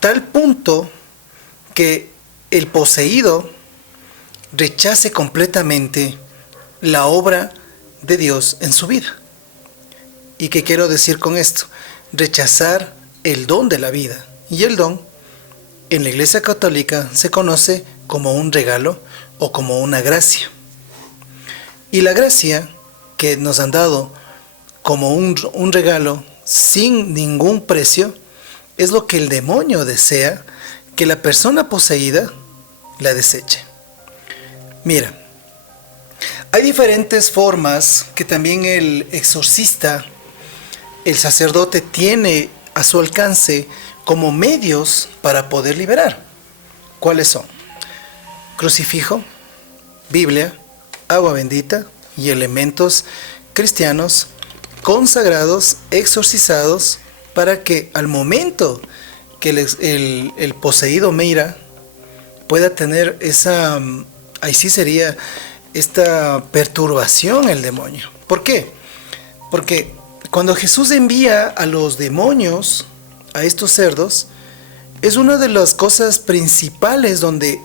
tal punto que el poseído rechace completamente la obra de Dios en su vida. ¿Y qué quiero decir con esto? Rechazar el don de la vida. Y el don, en la Iglesia Católica, se conoce como un regalo o como una gracia. Y la gracia que nos han dado como un regalo sin ningún precio, es lo que el demonio desea que la persona poseída la deseche. Mira, hay diferentes formas que también el exorcista, el sacerdote, tiene a su alcance como medios para poder liberar. ¿Cuáles son? Crucifijo, Biblia, agua bendita y elementos cristianos consagrados, exorcizados, para que al momento que el poseído mira, pueda tener esa, ahí sí sería esta perturbación el demonio. ¿Por qué? Porque cuando Jesús envía a los demonios, a estos cerdos, es una de las cosas principales donde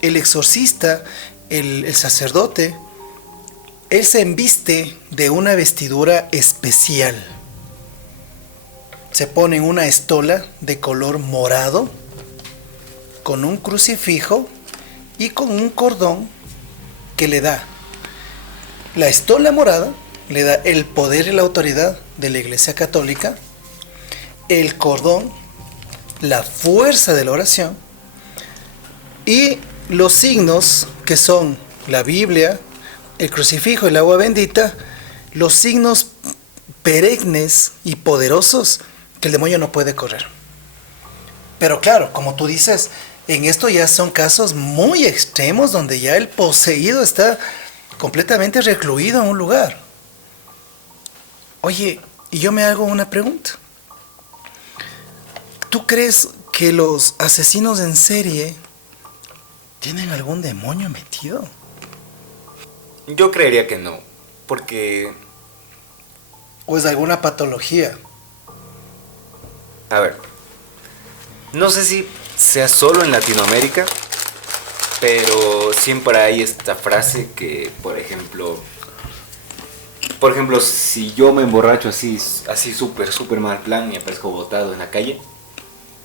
el exorcista, el sacerdote, él se embiste de una vestidura especial. Se pone en una estola de color morado, con un crucifijo y con un cordón que le da. La estola morada le da el poder y la autoridad de la Iglesia Católica, el cordón, la fuerza de la oración y los signos que son la Biblia, el crucifijo y el agua bendita, los signos perennes y poderosos que el demonio no puede correr. Pero claro, como tú dices, en esto ya son casos muy extremos donde ya el poseído está completamente recluido en un lugar. Oye, y yo me hago una pregunta. ¿Tú crees que los asesinos en serie tienen algún demonio metido? Yo creería que no, porque... ¿O es alguna patología? A ver, no sé si sea solo en Latinoamérica, pero siempre hay esta frase que, por ejemplo, si yo me emborracho así súper mal plan y aparezco botado en la calle,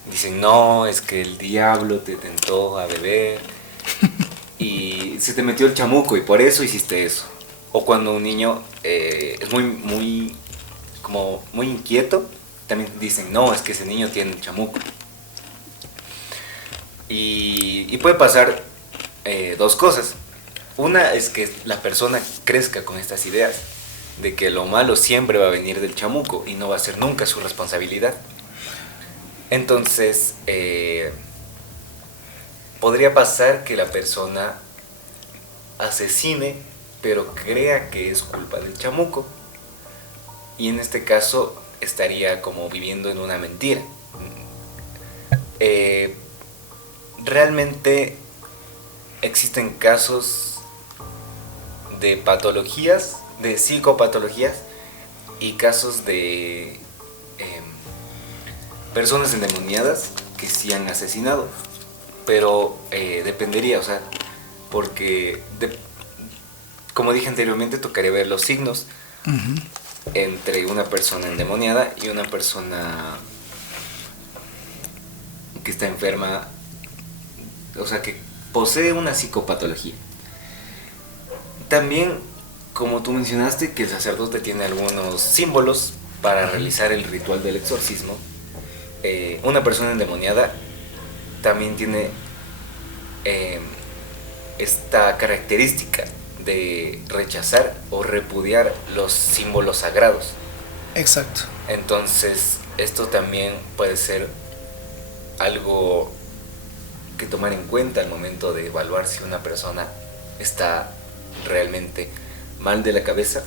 dicen, no, es que el diablo te tentó a beber y se te metió el chamuco y por eso hiciste eso. O cuando un niño es muy inquieto, también dicen, no, es que ese niño tiene el chamuco. Y puede pasar dos cosas. Una es que la persona crezca con estas ideas de que lo malo siempre va a venir del chamuco y no va a ser nunca su responsabilidad. Entonces, podría pasar que la persona asesine, pero crea que es culpa del chamuco. Y en este caso estaría como viviendo en una mentira. Realmente existen casos de patologías, de psicopatologías y casos de personas endemoniadas que sí han asesinado, pero dependería, o sea, porque como dije anteriormente, tocaría ver los signos entre una persona endemoniada y una persona que está enferma, o sea, que posee una psicopatología. También, como tú mencionaste, que el sacerdote tiene algunos símbolos para realizar el ritual del exorcismo. una persona endemoniada también tiene esta característica de rechazar o repudiar los símbolos sagrados. Exacto. Entonces, esto también puede ser algo que tomar en cuenta al momento de evaluar si una persona está realmente mal de la cabeza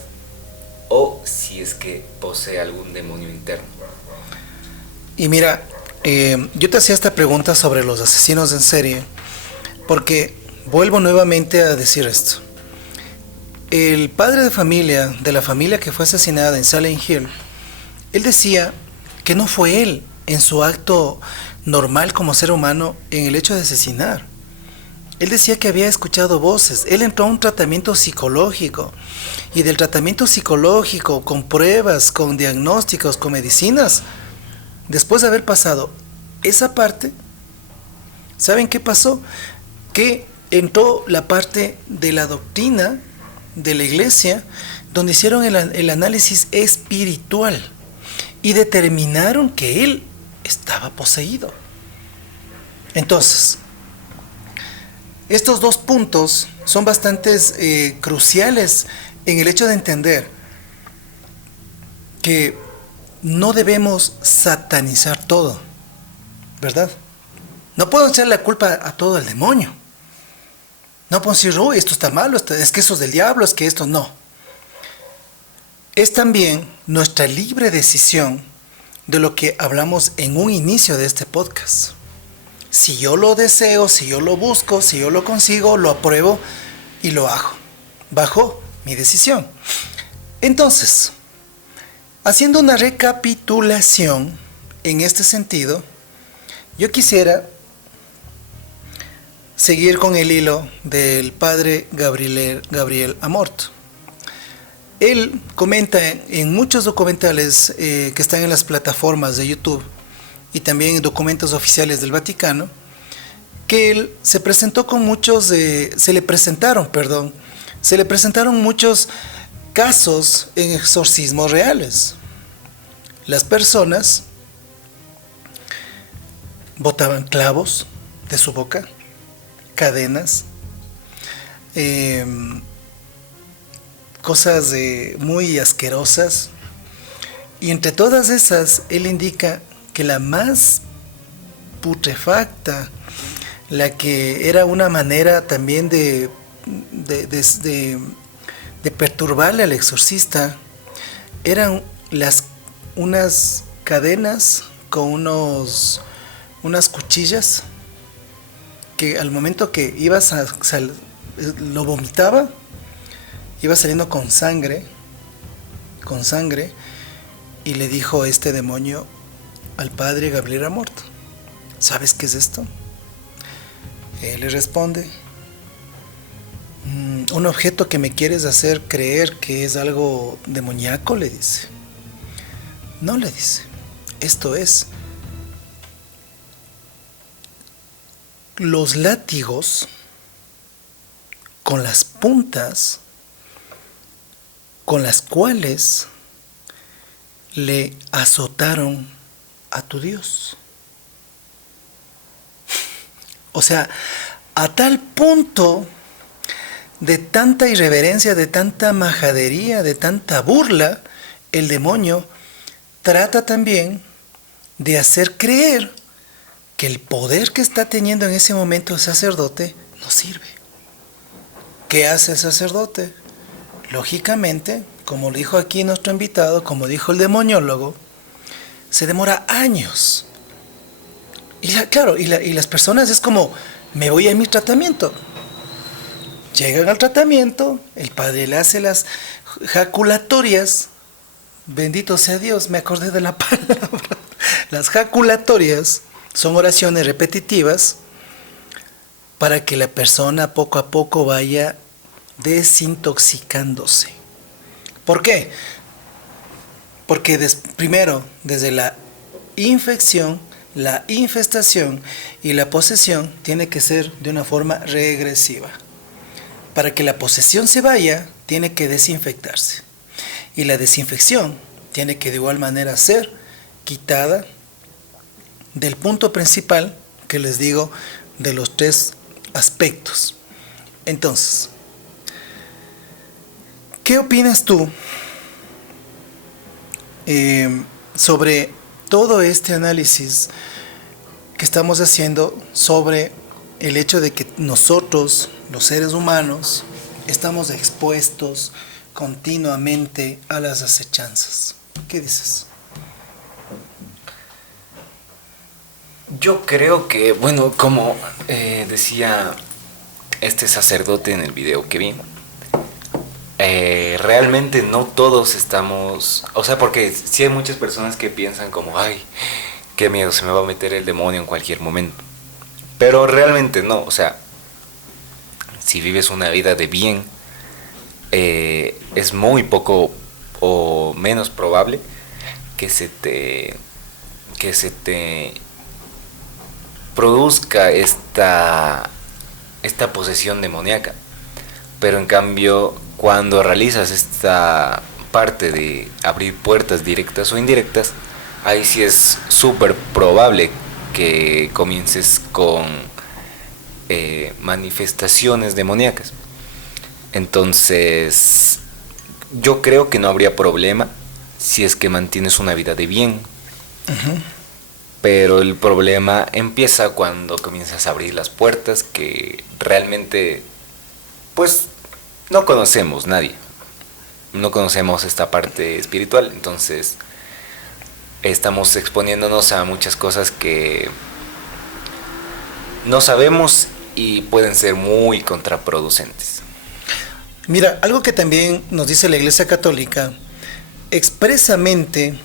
o si es que posee algún demonio interno. Y mira, yo te hacía esta pregunta sobre los asesinos en serie porque vuelvo nuevamente a decir esto. El padre de la familia que fue asesinada en Silent Hill, él decía que no fue él en su acto normal como ser humano en el hecho de asesinar. Él decía que había escuchado voces. Él entró a un tratamiento psicológico y del tratamiento psicológico, con pruebas, con diagnósticos, con medicinas, después de haber pasado esa parte, ¿saben qué pasó? Que entró la parte de la doctrina de la iglesia, donde hicieron el análisis espiritual y determinaron que él estaba poseído. Entonces, estos dos puntos son bastante cruciales en el hecho de entender que no debemos satanizar todo, ¿verdad? No podemos echar la culpa a todo el demonio. No podemos decir, uy, esto está malo, es que eso es del diablo, es que esto no. Es también nuestra libre decisión de lo que hablamos en un inicio de este podcast. Si yo lo deseo, si yo lo busco, si yo lo consigo, lo apruebo y lo hago, bajo mi decisión. Entonces, haciendo una recapitulación en este sentido, yo quisiera seguir con el hilo del padre Gabriel Amort. Él comenta en muchos documentales que están en las plataformas de YouTube y también en documentos oficiales del Vaticano, que él se presentó con se le presentaron muchos casos en exorcismos reales. Las personas botaban clavos de su boca, cadenas, cosas muy asquerosas, y entre todas esas él indica que la más putrefacta, la que era una manera también de perturbarle al exorcista, eran unas cadenas con unas cuchillas que al momento que lo vomitaba, iba saliendo con sangre, y le dijo este demonio al padre Gabriel Amort, ¿sabes qué es esto? Él le responde, un objeto que me quieres hacer creer que es algo demoníaco, le dice. No, le dice, esto es los látigos con las puntas con las cuales le azotaron a tu Dios. O sea, a tal punto de tanta irreverencia, de tanta majadería, de tanta burla, el demonio trata también de hacer creer que el poder que está teniendo en ese momento el sacerdote no sirve. ¿Qué hace el sacerdote? Lógicamente, como dijo aquí nuestro invitado, como dijo el demoniólogo, se demora años. Y las personas es como, me voy a mi tratamiento. Llegan al tratamiento, el padre le hace las jaculatorias, bendito sea Dios, me acordé de la palabra. Las jaculatorias son oraciones repetitivas para que la persona poco a poco vaya desintoxicándose. ¿Por qué? Porque primero, desde la infección, la infestación y la posesión tiene que ser de una forma regresiva. Para que la posesión se vaya, tiene que desinfectarse. Y la desinfección tiene que de igual manera ser quitada del punto principal que les digo de los 3 aspectos. Entonces, ¿qué opinas tú sobre todo este análisis que estamos haciendo sobre el hecho de que nosotros, los seres humanos, estamos expuestos continuamente a las acechanzas? ¿Qué dices? Yo creo que, bueno, como decía este sacerdote en el video que vi, realmente no todos estamos, o sea, porque sí hay muchas personas que piensan como, ay, qué miedo, se me va a meter el demonio en cualquier momento. Pero realmente no, o sea, si vives una vida de bien, es muy poco o menos probable que se te produzca esta posesión demoníaca. Pero en cambio, cuando realizas esta parte de abrir puertas directas o indirectas, ahí sí es súper probable que comiences con manifestaciones demoníacas. Entonces, yo creo que no habría problema si es que mantienes una vida de bien. Uh-huh. Pero el problema empieza cuando comienzas a abrir las puertas que realmente, pues, no conocemos nadie. No conocemos esta parte espiritual. Entonces, estamos exponiéndonos a muchas cosas que no sabemos y pueden ser muy contraproducentes. Mira, algo que también nos dice la Iglesia Católica, expresamente,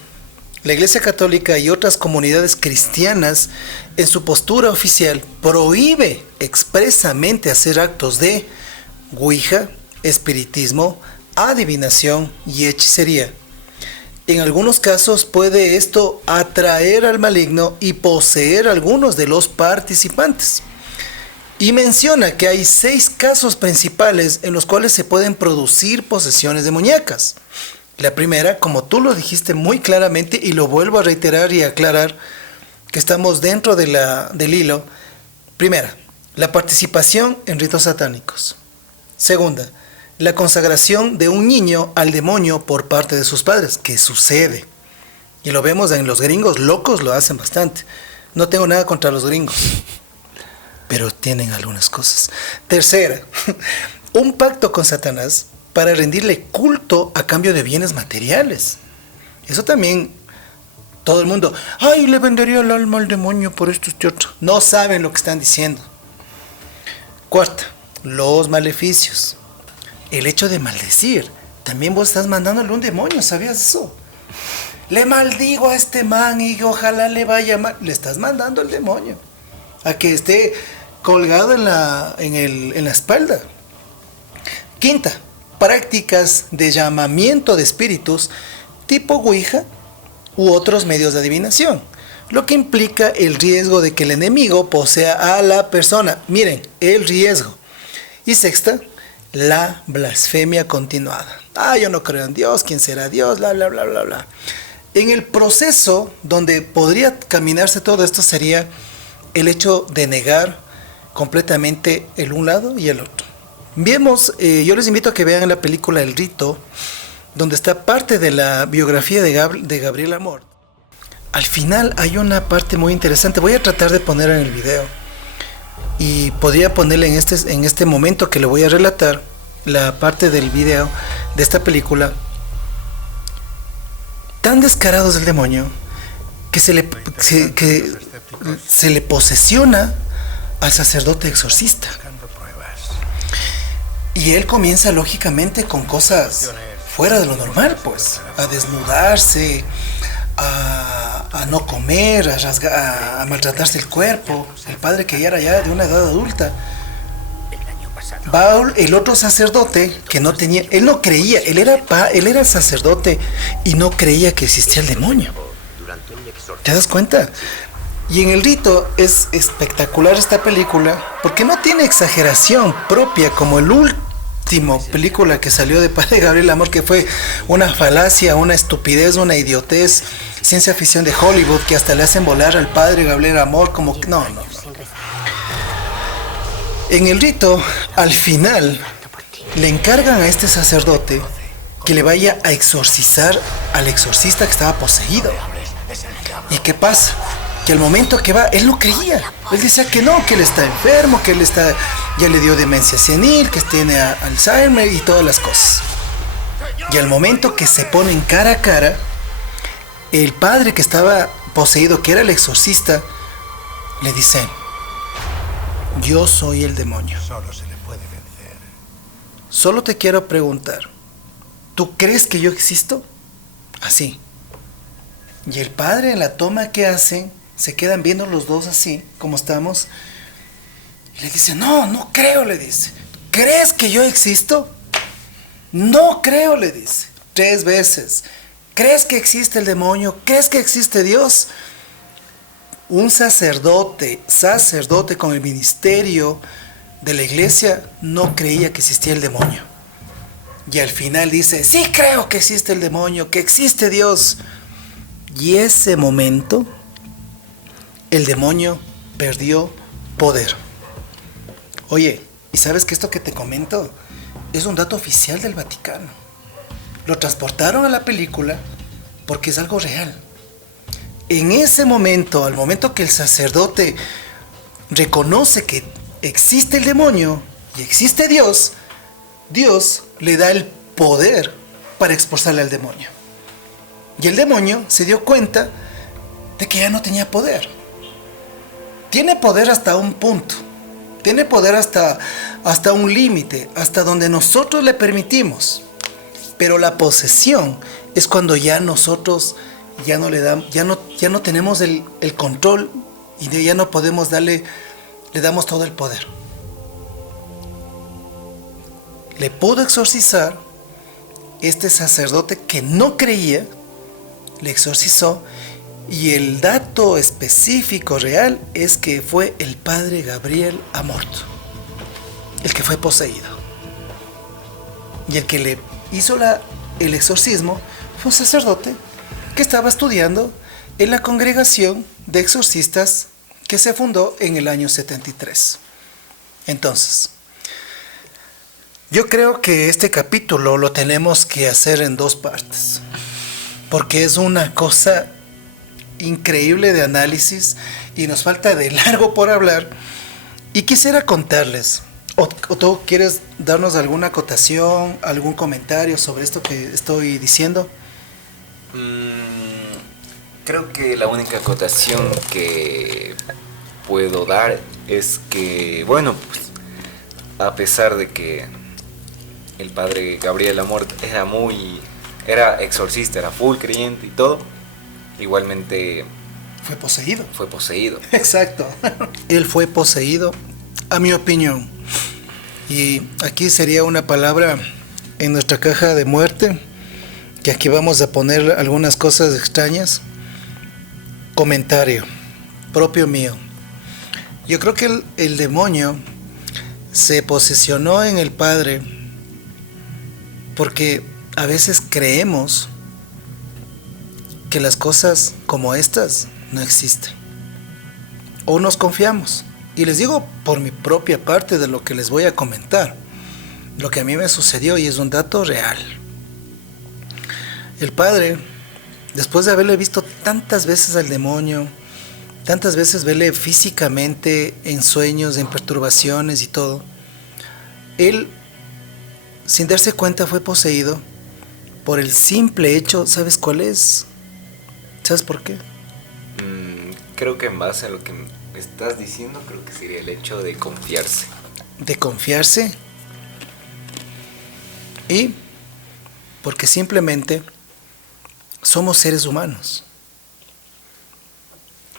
la Iglesia Católica y otras comunidades cristianas, en su postura oficial, prohíbe expresamente hacer actos de ouija, espiritismo, adivinación y hechicería. En algunos casos puede esto atraer al maligno y poseer a algunos de los participantes. Y menciona que hay 6 casos principales en los cuales se pueden producir posesiones demoníacas. La primera, como tú lo dijiste muy claramente, y lo vuelvo a reiterar y aclarar, que estamos dentro de del hilo. Primera, la participación en ritos satánicos. Segunda, la consagración de un niño al demonio por parte de sus padres, que sucede. Y lo vemos en los gringos, locos lo hacen bastante. No tengo nada contra los gringos, pero tienen algunas cosas. Tercera, un pacto con Satanás para rendirle culto a cambio de bienes materiales. Eso también, todo el mundo, ay, le vendería el alma al demonio por esto y otro. No saben lo que están diciendo. Cuarta, los maleficios. El hecho de maldecir. También vos estás mandándole un demonio, ¿sabías eso? Le maldigo a este man y ojalá le vaya mal. Le estás mandando el demonio a que esté colgado en la espalda. Quinta, prácticas de llamamiento de espíritus tipo ouija u otros medios de adivinación, lo que implica el riesgo de que el enemigo posea a la persona. Miren, el riesgo. Y sexta, la blasfemia continuada. Yo no creo en Dios, ¿quién será Dios? Bla, bla, bla, bla, bla. En el proceso donde podría caminarse todo esto sería el hecho de negar completamente el un lado y el otro. Vemos, yo les invito a que vean la película El Rito, donde está parte de la biografía de Gabriel Amor. Al final hay una parte muy interesante, voy a tratar de ponerla en el video, y podría ponerle en este momento que le voy a relatar la parte del video de esta película. Tan descarado es el demonio que se le posesiona al sacerdote exorcista. Y él comienza lógicamente con cosas fuera de lo normal, pues, a desnudarse, a no comer, a maltratarse el cuerpo. El padre que ya era de una edad adulta. Va el otro sacerdote que no tenía, él no creía, él era sacerdote y no creía que existía el demonio. ¿Te das cuenta? Y en El Rito es espectacular esta película porque no tiene exageración propia como última película que salió de Padre Gabriel Amor, que fue una falacia, una estupidez, una idiotez, ciencia ficción de Hollywood, que hasta le hacen volar al Padre Gabriel Amor, como que no. En el rito, al final, le encargan a este sacerdote que le vaya a exorcizar al exorcista que estaba poseído. ¿Y qué pasa? Que al momento que va, él no creía. Él decía que no, que él está enfermo, que ya le dio demencia senil, que tiene Alzheimer y todas las cosas. Y al momento que se ponen cara a cara, el padre que estaba poseído, que era el exorcista, le dice: yo soy el demonio. Solo se le puede vencer. Solo te quiero preguntar, ¿tú crees que yo existo? Así. Y el padre, en la toma que hacen, se quedan viendo los dos así, como estamos. Y le dice: no creo, le dice. ¿Crees que yo existo? No creo, le dice. 3 veces. ¿Crees que existe el demonio? ¿Crees que existe Dios? Un sacerdote con el ministerio de la iglesia no creía que existía el demonio. Y al final dice: sí creo que existe el demonio, que existe Dios. Y ese momento, el demonio perdió poder. Oye, ¿y sabes que esto que te comento es un dato oficial del Vaticano? Lo transportaron a la película porque es algo real. En ese momento, al momento que el sacerdote reconoce que existe el demonio y existe Dios, Dios le da el poder para expulsarle al demonio. Y el demonio se dio cuenta de que ya no tenía poder. Tiene poder hasta un punto. Tiene poder hasta un límite, hasta donde nosotros le permitimos. Pero la posesión es cuando ya nosotros ya no le damos, ya no tenemos el control y ya no podemos le damos todo el poder. Le pudo exorcizar este sacerdote que no creía, le exorcizó, y el dato específico real es que fue el padre Gabriel Amor el que fue poseído. Y el que le hizo el exorcismo fue un sacerdote que estaba estudiando en la congregación de exorcistas que se fundó en el año 73. Entonces, yo creo que este capítulo lo tenemos que hacer en 2 partes, porque es una cosa increíble de análisis y nos falta de largo por hablar. Y quisiera contarles, o tú quieres darnos alguna acotación, algún comentario sobre esto que estoy diciendo. Creo que la única acotación que puedo dar es que, bueno, pues, a pesar de que el padre Gabriel Amor era exorcista, era full creyente y todo, igualmente fue poseído. Fue poseído. Exacto. Él fue poseído, a mi opinión. Y aquí sería una palabra en nuestra caja de muerte, que aquí vamos a poner algunas cosas extrañas. Comentario propio mío. Yo creo que el demonio se posesionó en el padre porque a veces creemos que las cosas como estas no existen. O nos confiamos. Y les digo por mi propia parte de lo que les voy a comentar. Lo que a mí me sucedió y es un dato real. El padre, después de haberle visto tantas veces al demonio, tantas veces verle físicamente en sueños, en perturbaciones y todo, él, sin darse cuenta, fue poseído por el simple hecho, ¿sabes cuál es? ¿Sabes por qué? Creo que en base a lo que me estás diciendo, creo que sería el hecho de confiarse. De confiarse. Y porque simplemente somos seres humanos.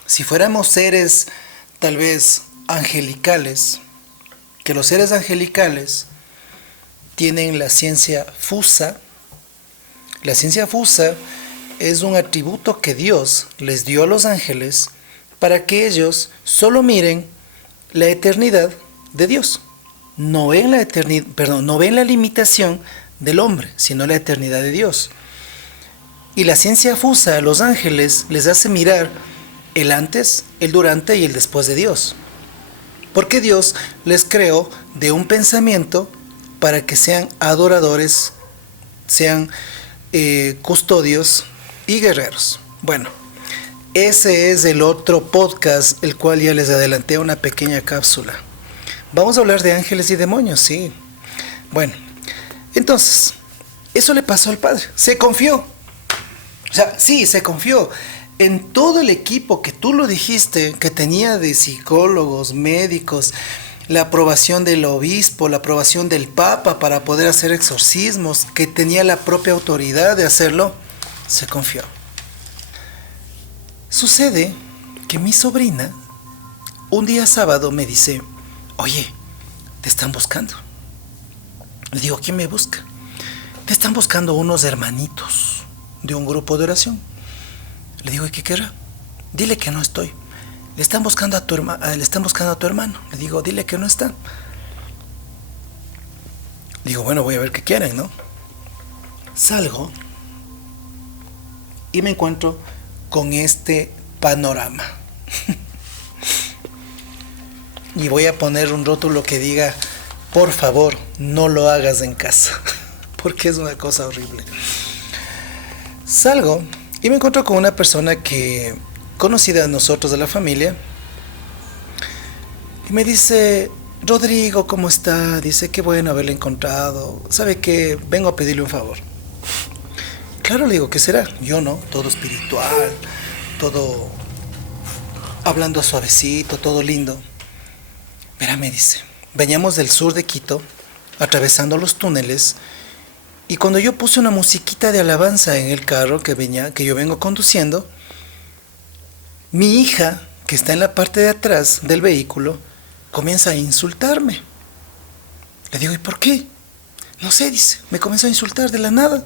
Si fuéramos seres tal vez angelicales, que los seres angelicales tienen la ciencia fusa. La ciencia fusa es un atributo que Dios les dio a los ángeles para que ellos solo miren la eternidad de Dios. no ven la eternidad, perdón, no ven la limitación del hombre, sino la eternidad de Dios. Y la ciencia fusa a los ángeles les hace mirar el antes, el durante y el después de Dios. Porque Dios les creó de un pensamiento para que sean adoradores, sean custodios y guerreros. Bueno, ese es el otro podcast, el cual ya les adelanté una pequeña cápsula. Vamos a hablar de ángeles y demonios, sí. Bueno, entonces, eso le pasó al padre. Se confió. O sea, sí, se confió en todo el equipo que tú lo dijiste, que tenía de psicólogos, médicos, la aprobación del obispo, la aprobación del papa para poder hacer exorcismos, que tenía la propia autoridad de hacerlo. Se confió. Sucede que mi sobrina, un día sábado, me dice: oye, te están buscando. Le digo: ¿quién me busca? Te están buscando unos hermanitos de un grupo de oración. Le digo: ¿y qué querrá? Dile que no estoy. Le están buscando a tu hermano. Le digo: dile que no está. Digo: bueno, voy a ver qué quieren, ¿no? Salgo y me encuentro con este panorama. Y voy a poner un rótulo que diga: por favor, no lo hagas en casa, porque es una cosa horrible. Salgo y me encuentro con una persona que conocida de nosotros, de la familia, y me dice: Rodrigo, ¿cómo está? Dice: qué bueno haberle encontrado. ¿Sabe qué? Vengo a pedirle un favor. Claro, le digo: ¿qué será? Yo no, todo espiritual, todo hablando suavecito, todo lindo. Verá, me dice, veníamos del sur de Quito, atravesando los túneles, y cuando yo puse una musiquita de alabanza en el carro que yo vengo conduciendo, mi hija, que está en la parte de atrás del vehículo, comienza a insultarme. Le digo: ¿y por qué? No sé, dice, me comenzó a insultar de la nada.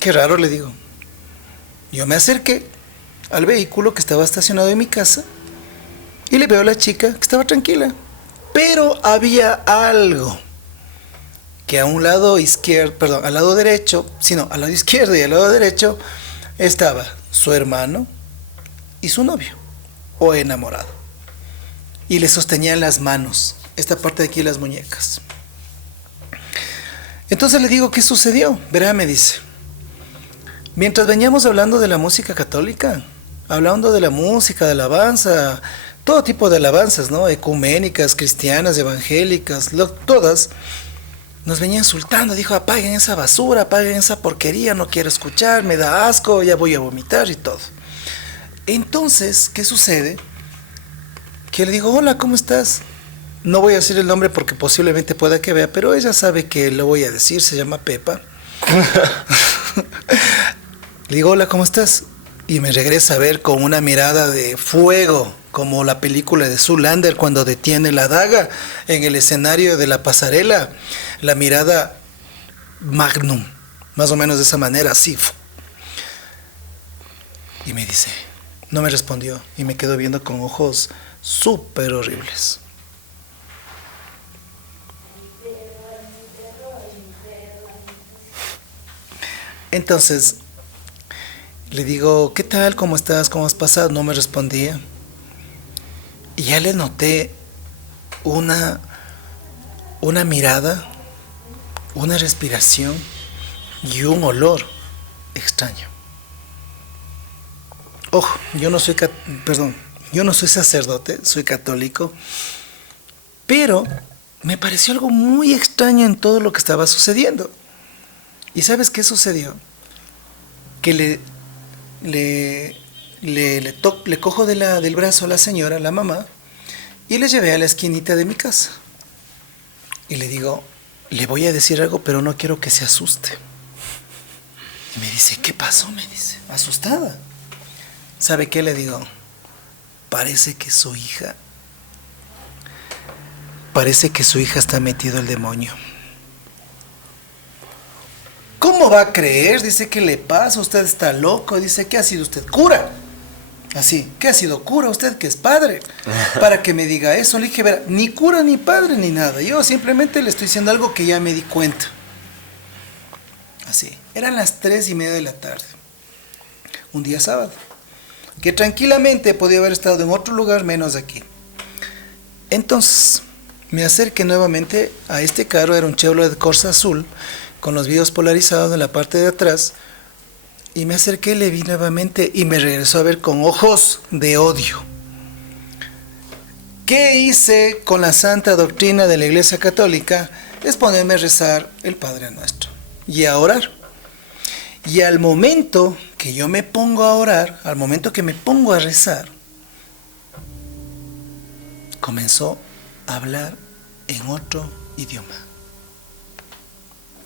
Qué raro, le digo. Yo me acerqué al vehículo que estaba estacionado en mi casa y le veo a la chica que estaba tranquila. Pero había algo que al lado derecho, al lado izquierdo y al lado derecho estaba su hermano y su novio, o enamorado. Y le sostenían las manos, esta parte de aquí, las muñecas. Entonces le digo: ¿qué sucedió? Verá, me dice, mientras veníamos hablando de la música católica, hablando de la música, de alabanza, todo tipo de alabanzas, ¿no? Ecuménicas, cristianas, evangélicas, todas, nos venía insultando. Dijo: apaguen esa basura, apaguen esa porquería, no quiero escuchar, me da asco, ya voy a vomitar y todo. Entonces, ¿qué sucede? Que le digo: hola, ¿cómo estás? No voy a decir el nombre porque posiblemente pueda que vea, pero ella sabe que lo voy a decir, se llama Pepa. Le digo: hola, ¿cómo estás? Y me regresa a ver con una mirada de fuego, como la película de Zoolander cuando detiene la daga en el escenario de la pasarela. La mirada Magnum, más o menos de esa manera, así. Y me dice, no me respondió, y me quedó viendo con ojos súper horribles. Entonces le digo: ¿qué tal? ¿Cómo estás? ¿Cómo has pasado? No me respondía. Y ya le noté una mirada, una respiración y un olor extraño. Ojo, yo no soy sacerdote, soy católico, pero me pareció algo muy extraño en todo lo que estaba sucediendo. ¿Y sabes qué sucedió? Que le cojo del brazo a la señora, la mamá, y le llevé a la esquinita de mi casa. Y le digo: le voy a decir algo, pero no quiero que se asuste. Y me dice: ¿qué pasó? Me dice, asustada. ¿Sabe qué? Le digo: parece que su hija está metido el demonio. ¿Cómo va a creer? Dice: ¿qué le pasa? Usted está loco. Dice: ¿qué ha sido usted? Cura. Así, ¿qué ha sido cura usted que es padre? Para que me diga eso. Le dije, verá, ni cura, ni padre, ni nada. Yo simplemente le estoy diciendo algo que ya me di cuenta. Así, eran las 3:30 de la tarde. Un día sábado. Que tranquilamente podía haber estado en otro lugar menos aquí. Entonces, me acerqué nuevamente a este carro. Era un Chevrolet Corsa azul, con los vidrios polarizados en la parte de atrás. Y me acerqué, le vi nuevamente y me regresó a ver con ojos de odio. ¿Qué hice con la santa doctrina de la Iglesia Católica? Es ponerme a rezar el Padre Nuestro y a orar. Y al momento que yo me pongo a orar, al momento que me pongo a rezar, comenzó a hablar en otro idioma.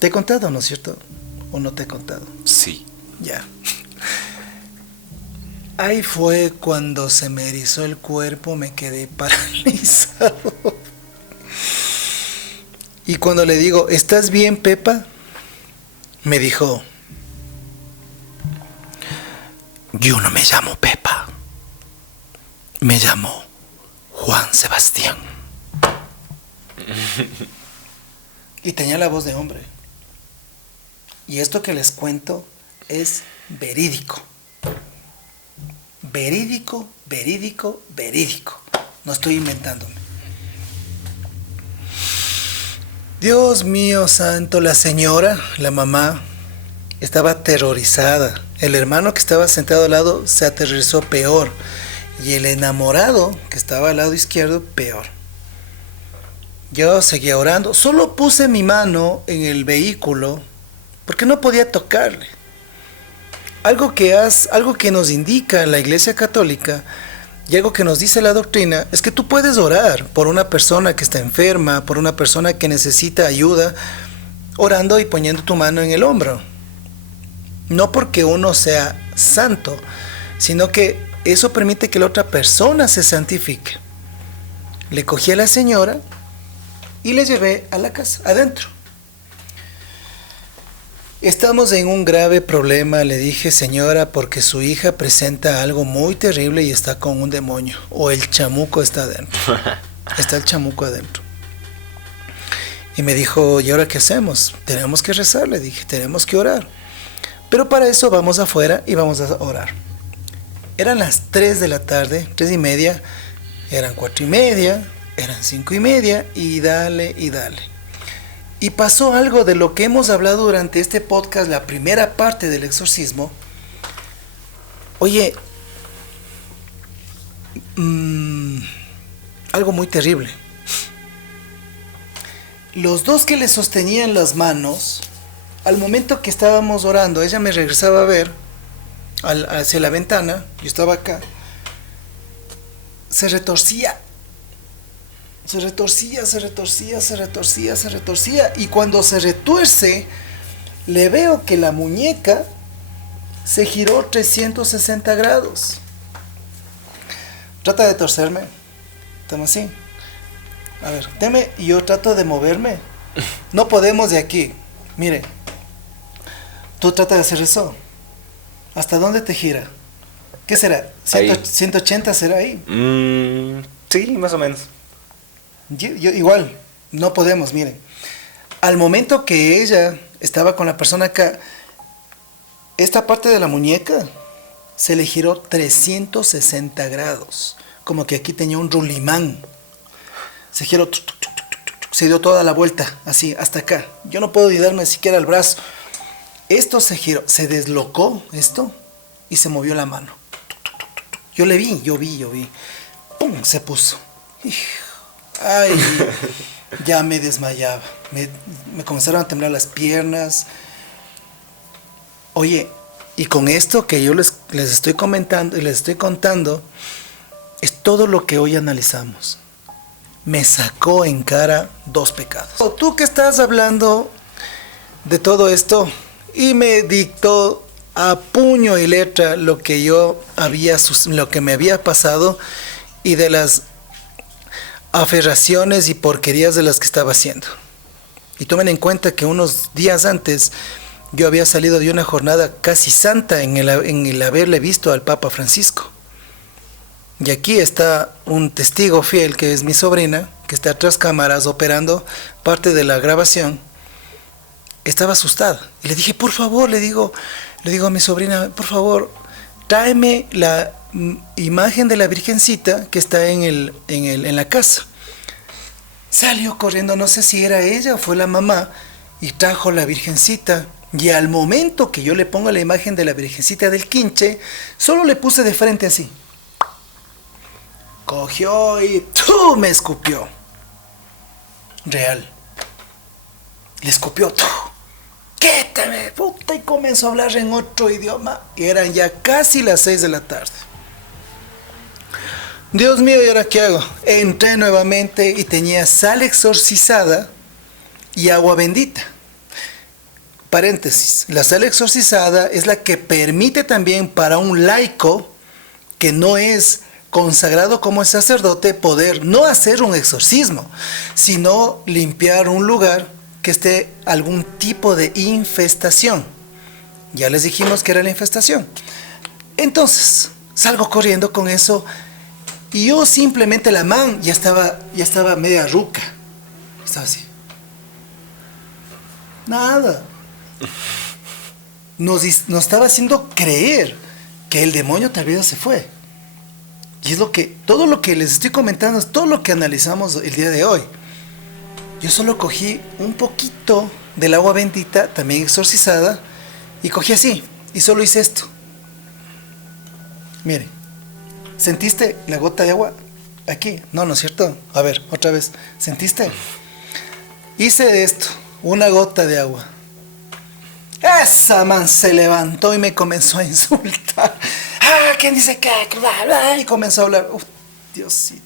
¿Te he contado, no es cierto? ¿O no te he contado? Sí. Ya. Ahí fue cuando se me erizó el cuerpo, me quedé paralizado. Y cuando le digo, ¿estás bien, Pepa? Me dijo, yo no me llamo Pepa, me llamo Juan Sebastián. Y tenía la voz de hombre. Y esto que les cuento es verídico. Verídico, verídico, verídico. No estoy inventándome. Dios mío santo, la señora, la mamá, estaba aterrorizada. El hermano que estaba sentado al lado se aterrorizó peor. Y el enamorado que estaba al lado izquierdo, peor. Yo seguía orando. Solo puse mi mano en el vehículo porque no podía tocarle. Algo que nos indica la Iglesia Católica y algo que nos dice la doctrina es que tú puedes orar por una persona que está enferma, por una persona que necesita ayuda, orando y poniendo tu mano en el hombro. No porque uno sea santo, sino que eso permite que la otra persona se santifique. Le cogí a la señora y le llevé a la casa, adentro. Estamos en un grave problema, le dije, señora, porque su hija presenta algo muy terrible y está con un demonio. O el chamuco está adentro. Está el chamuco adentro. Y me dijo, ¿y ahora qué hacemos? Tenemos que rezar, le dije, tenemos que orar. Pero para eso vamos afuera y vamos a orar. Eran las 3 de la tarde, 3:30, eran 4:30, eran 5:30 y dale y dale. Y pasó algo de lo que hemos hablado durante este podcast, la primera parte del exorcismo. Oye, algo muy terrible. Los dos que le sostenían las manos, al momento que estábamos orando, ella me regresaba a ver hacia la ventana, yo estaba acá, se retorcía. Se retorcía. Y cuando se retuerce, le veo que la muñeca se giró 360 grados. Trata de torcerme. Toma así. A ver, teme y yo trato de moverme. No podemos de aquí. Mire. Tú trata de hacer eso. ¿Hasta dónde te gira? ¿Qué será? ¿180 será ahí? Sí, más o menos. Yo igual, no podemos, miren. Al momento que ella estaba con la persona acá, esta parte de la muñeca se le giró 360 grados. Como que aquí tenía un rulimán. Se giró, se dio toda la vuelta, así, hasta acá. Yo no puedo ni darme siquiera el brazo. Esto se giró, se deslocó esto y se movió la mano. Yo vi. ¡Pum! Se puso. Ay, ya me desmayaba. Me comenzaron a temblar las piernas. Oye, y con esto que yo les estoy comentando y les estoy contando, es todo lo que hoy analizamos. Me sacó en cara 2 pecados. Tú que estás hablando de todo esto y me dictó a puño y letra lo que me había pasado y de las aferraciones y porquerías de las que estaba haciendo. Y tomen en cuenta que unos días antes yo había salido de una jornada casi santa en el haberle visto al Papa Francisco. Y aquí está un testigo fiel que es mi sobrina, que está tras cámaras operando parte de la grabación. Estaba asustada. Y le dije, por favor, le digo a mi sobrina, por favor, tráeme la imagen de la Virgencita que está en la casa. Salió corriendo, no sé si era ella o fue la mamá, y trajo la Virgencita. Y al momento que yo le pongo la imagen de la Virgencita del Quinche, solo le puse de frente así. Cogió y ¡tú! Me escupió. Real. Le escupió. ¡Tú! ¡Quétame! Puta, y comenzó a hablar en otro idioma. Y eran ya casi las 6 de la tarde. Dios mío, ¿y ahora qué hago? Entré nuevamente y tenía sal exorcizada y agua bendita. Paréntesis, la sal exorcizada es la que permite también para un laico que no es consagrado como sacerdote poder no hacer un exorcismo, sino limpiar un lugar que esté algún tipo de infestación. Ya les dijimos que era la infestación. Entonces, salgo corriendo con eso y yo simplemente la man ya estaba media ruca. Estaba así. Nada. Nos estaba haciendo creer que el demonio tal vez se fue. Y es todo lo que les estoy comentando es todo lo que analizamos el día de hoy. Yo solo cogí un poquito del agua bendita, también exorcizada, y cogí así, y solo hice esto. Miren, ¿sentiste la gota de agua? Aquí, no es cierto. A ver, otra vez, ¿sentiste? Hice esto, una gota de agua. Esa man se levantó y me comenzó a insultar. ¿Quién dice qué? Y comenzó a hablar. Diosito.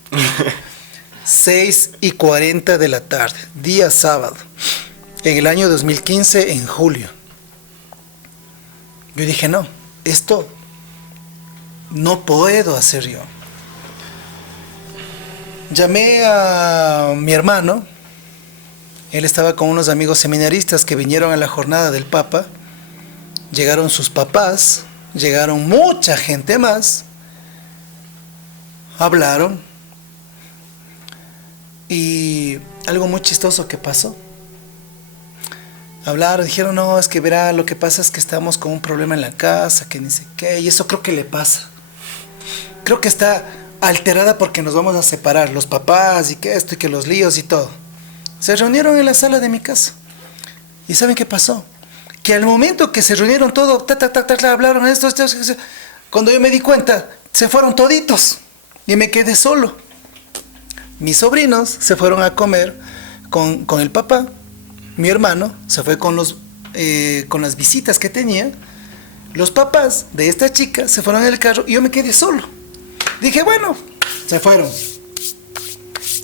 6:40 de la tarde, día sábado, en el año 2015, en julio. Yo dije, no, esto no puedo hacer yo. Llamé a mi hermano. Él estaba con unos amigos seminaristas que vinieron a la jornada del Papa. Llegaron sus papás, llegaron mucha gente más. Hablaron. Y algo muy chistoso que pasó. Hablaron, dijeron, no, es que verá, lo que pasa es que estamos con un problema en la casa, que ni sé qué, y eso creo que le pasa. Creo que está alterada porque nos vamos a separar, los papás y que esto y que los líos y todo. Se reunieron en la sala de mi casa. ¿Y saben qué pasó? Que al momento que se reunieron todos, hablaron esto, cuando yo me di cuenta, se fueron toditos y me quedé solo. Mis sobrinos se fueron a comer con el papá. Mi hermano se fue con las visitas que tenía. Los papás de esta chica se fueron en el carro y yo me quedé solo. Dije, bueno, se fueron.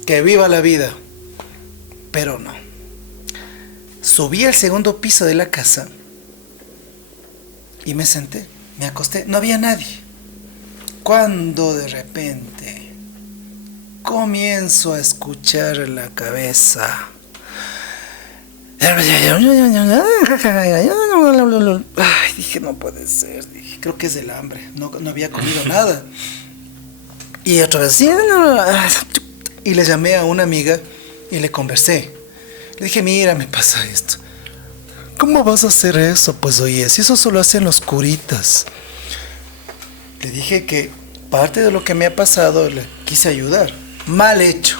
Que viva la vida. Pero no. Subí al segundo piso de la casa y me senté, me acosté, no había nadie. Cuando de repente comienzo a escuchar en la cabeza. Ay, dije, no puede ser, dije, creo que es del hambre, no había comido nada. Y otra vez, y le llamé a una amiga y le conversé. Le dije, mira, me pasa esto. ¿Cómo vas a hacer eso? Pues oye, si eso solo hacen los curitas. Le dije que parte de lo que me ha pasado le quise ayudar. Mal hecho.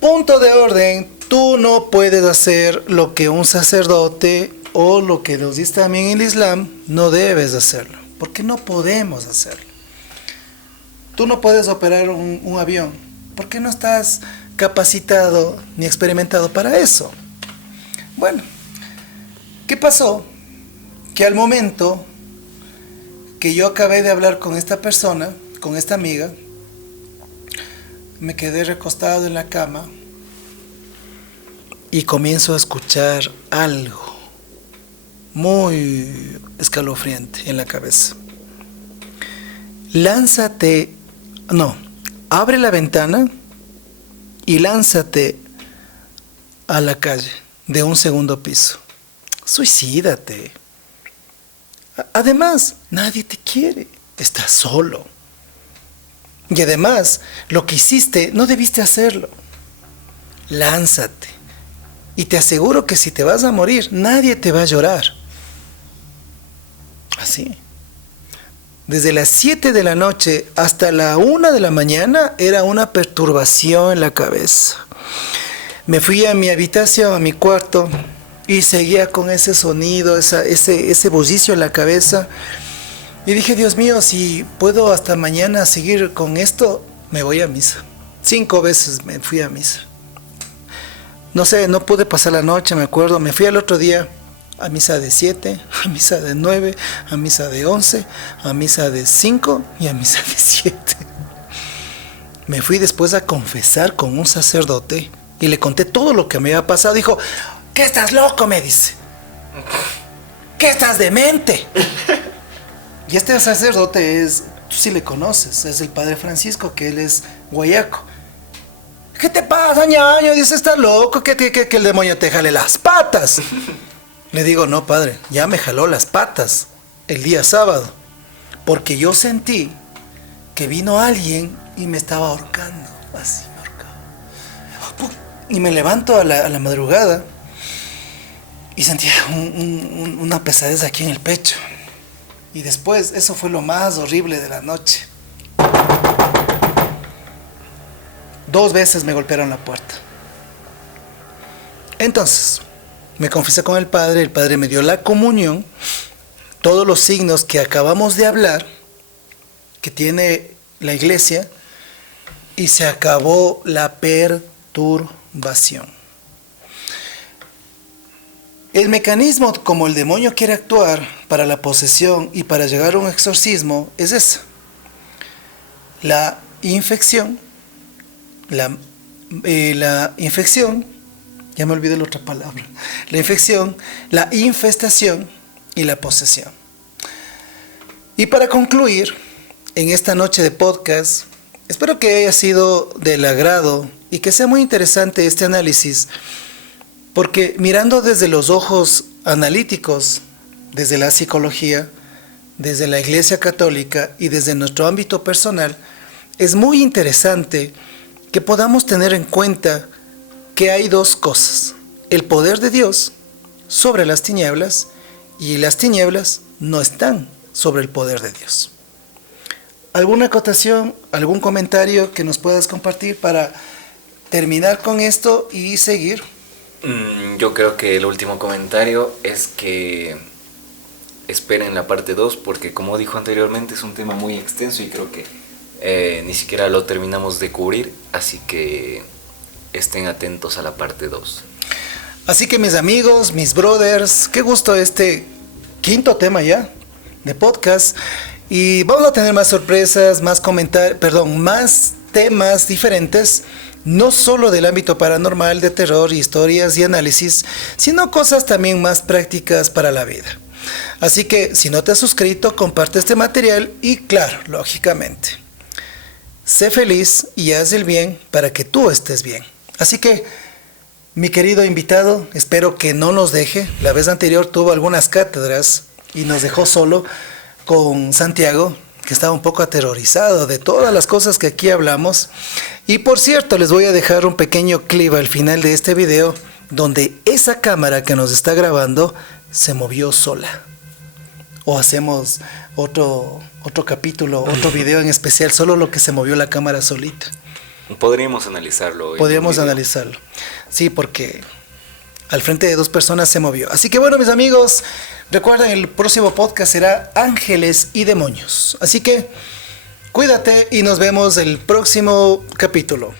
Punto de orden. Tú no puedes hacer lo que un sacerdote o lo que nos dice también el Islam, no debes hacerlo. Porque no podemos hacerlo. Tú no puedes operar un avión. Porque no estás capacitado ni experimentado para eso. Bueno, ¿qué pasó? Que al momento que yo acabé de hablar con esta persona, con esta amiga, me quedé recostado en la cama y comienzo a escuchar algo muy escalofriante en la cabeza. Abre la ventana y lánzate a la calle de un segundo piso. Suicídate. Además, nadie te quiere. Estás solo. Y además, lo que hiciste, no debiste hacerlo. Lánzate. Y te aseguro que si te vas a morir, nadie te va a llorar. Así. Desde las 7 de la noche hasta la 1 de la mañana era una perturbación en la cabeza. Me fui a mi habitación, a mi cuarto, y seguía con ese sonido, ese bullicio en la cabeza. Y dije, Dios mío, si puedo hasta mañana seguir con esto, me voy a misa. 5 veces me fui a misa. No sé, no pude pasar la noche, me acuerdo. Me fui al otro día a misa de 7, a misa de 9, a misa de 11, a misa de 5 y a misa de 7. Me fui después a confesar con un sacerdote y le conté todo lo que me había pasado. Dijo, ¿qué estás loco? Me dice. ¿Qué estás demente? Y este sacerdote tú sí le conoces, es el padre Francisco, que él es guayaco. ¿Qué te pasa, ñaño? Dice, ¿estás loco? Que el demonio te jale las patas. Le digo, no, padre, ya me jaló las patas el día sábado, porque yo sentí que vino alguien y me estaba ahorcando, así me ahorcaba. Y me levanto a la madrugada y sentía una pesadez aquí en el pecho. Y después, eso fue lo más horrible de la noche. 2 veces me golpearon la puerta. Entonces, me confesé con el padre me dio la comunión, todos los signos que acabamos de hablar, que tiene la iglesia, y se acabó la perturbación. El mecanismo como el demonio quiere actuar para la posesión y para llegar a un exorcismo es ese. La infección, la infección, ya me olvidé la otra palabra, la infección, la infestación y la posesión. Y para concluir, en esta noche de podcast, espero que haya sido del agrado y que sea muy interesante este análisis, porque mirando desde los ojos analíticos, desde la psicología, desde la Iglesia Católica y desde nuestro ámbito personal, es muy interesante que podamos tener en cuenta que hay 2 cosas: el poder de Dios sobre las tinieblas y las tinieblas no están sobre el poder de Dios. ¿Alguna acotación, algún comentario que nos puedas compartir para terminar con esto y seguir? Yo creo que el último comentario es que esperen la parte 2, porque como dijo anteriormente es un tema muy extenso y creo que ni siquiera lo terminamos de cubrir, así que estén atentos a la parte 2. Así que mis amigos, mis brothers, qué gusto este 5º tema ya de podcast, y vamos a tener más sorpresas, más temas diferentes, no solo del ámbito paranormal, de terror, historias y análisis, sino cosas también más prácticas para la vida. Así que si no te has suscrito, comparte este material y claro, lógicamente, sé feliz y haz el bien para que tú estés bien. Así que, mi querido invitado, espero que no nos deje. La vez anterior tuvo algunas cátedras y nos dejó solo con Santiago, que estaba un poco aterrorizado de todas las cosas que aquí hablamos. Y por cierto, les voy a dejar un pequeño clip al final de este video donde esa cámara que nos está grabando se movió sola. O hacemos otro capítulo, otro video en especial, solo lo que se movió la cámara solita. Podríamos analizarlo. Podríamos analizarlo. Sí, porque al frente de 2 personas se movió. Así que bueno, mis amigos, recuerden, el próximo podcast será Ángeles y Demonios. Así que cuídate y nos vemos el próximo capítulo.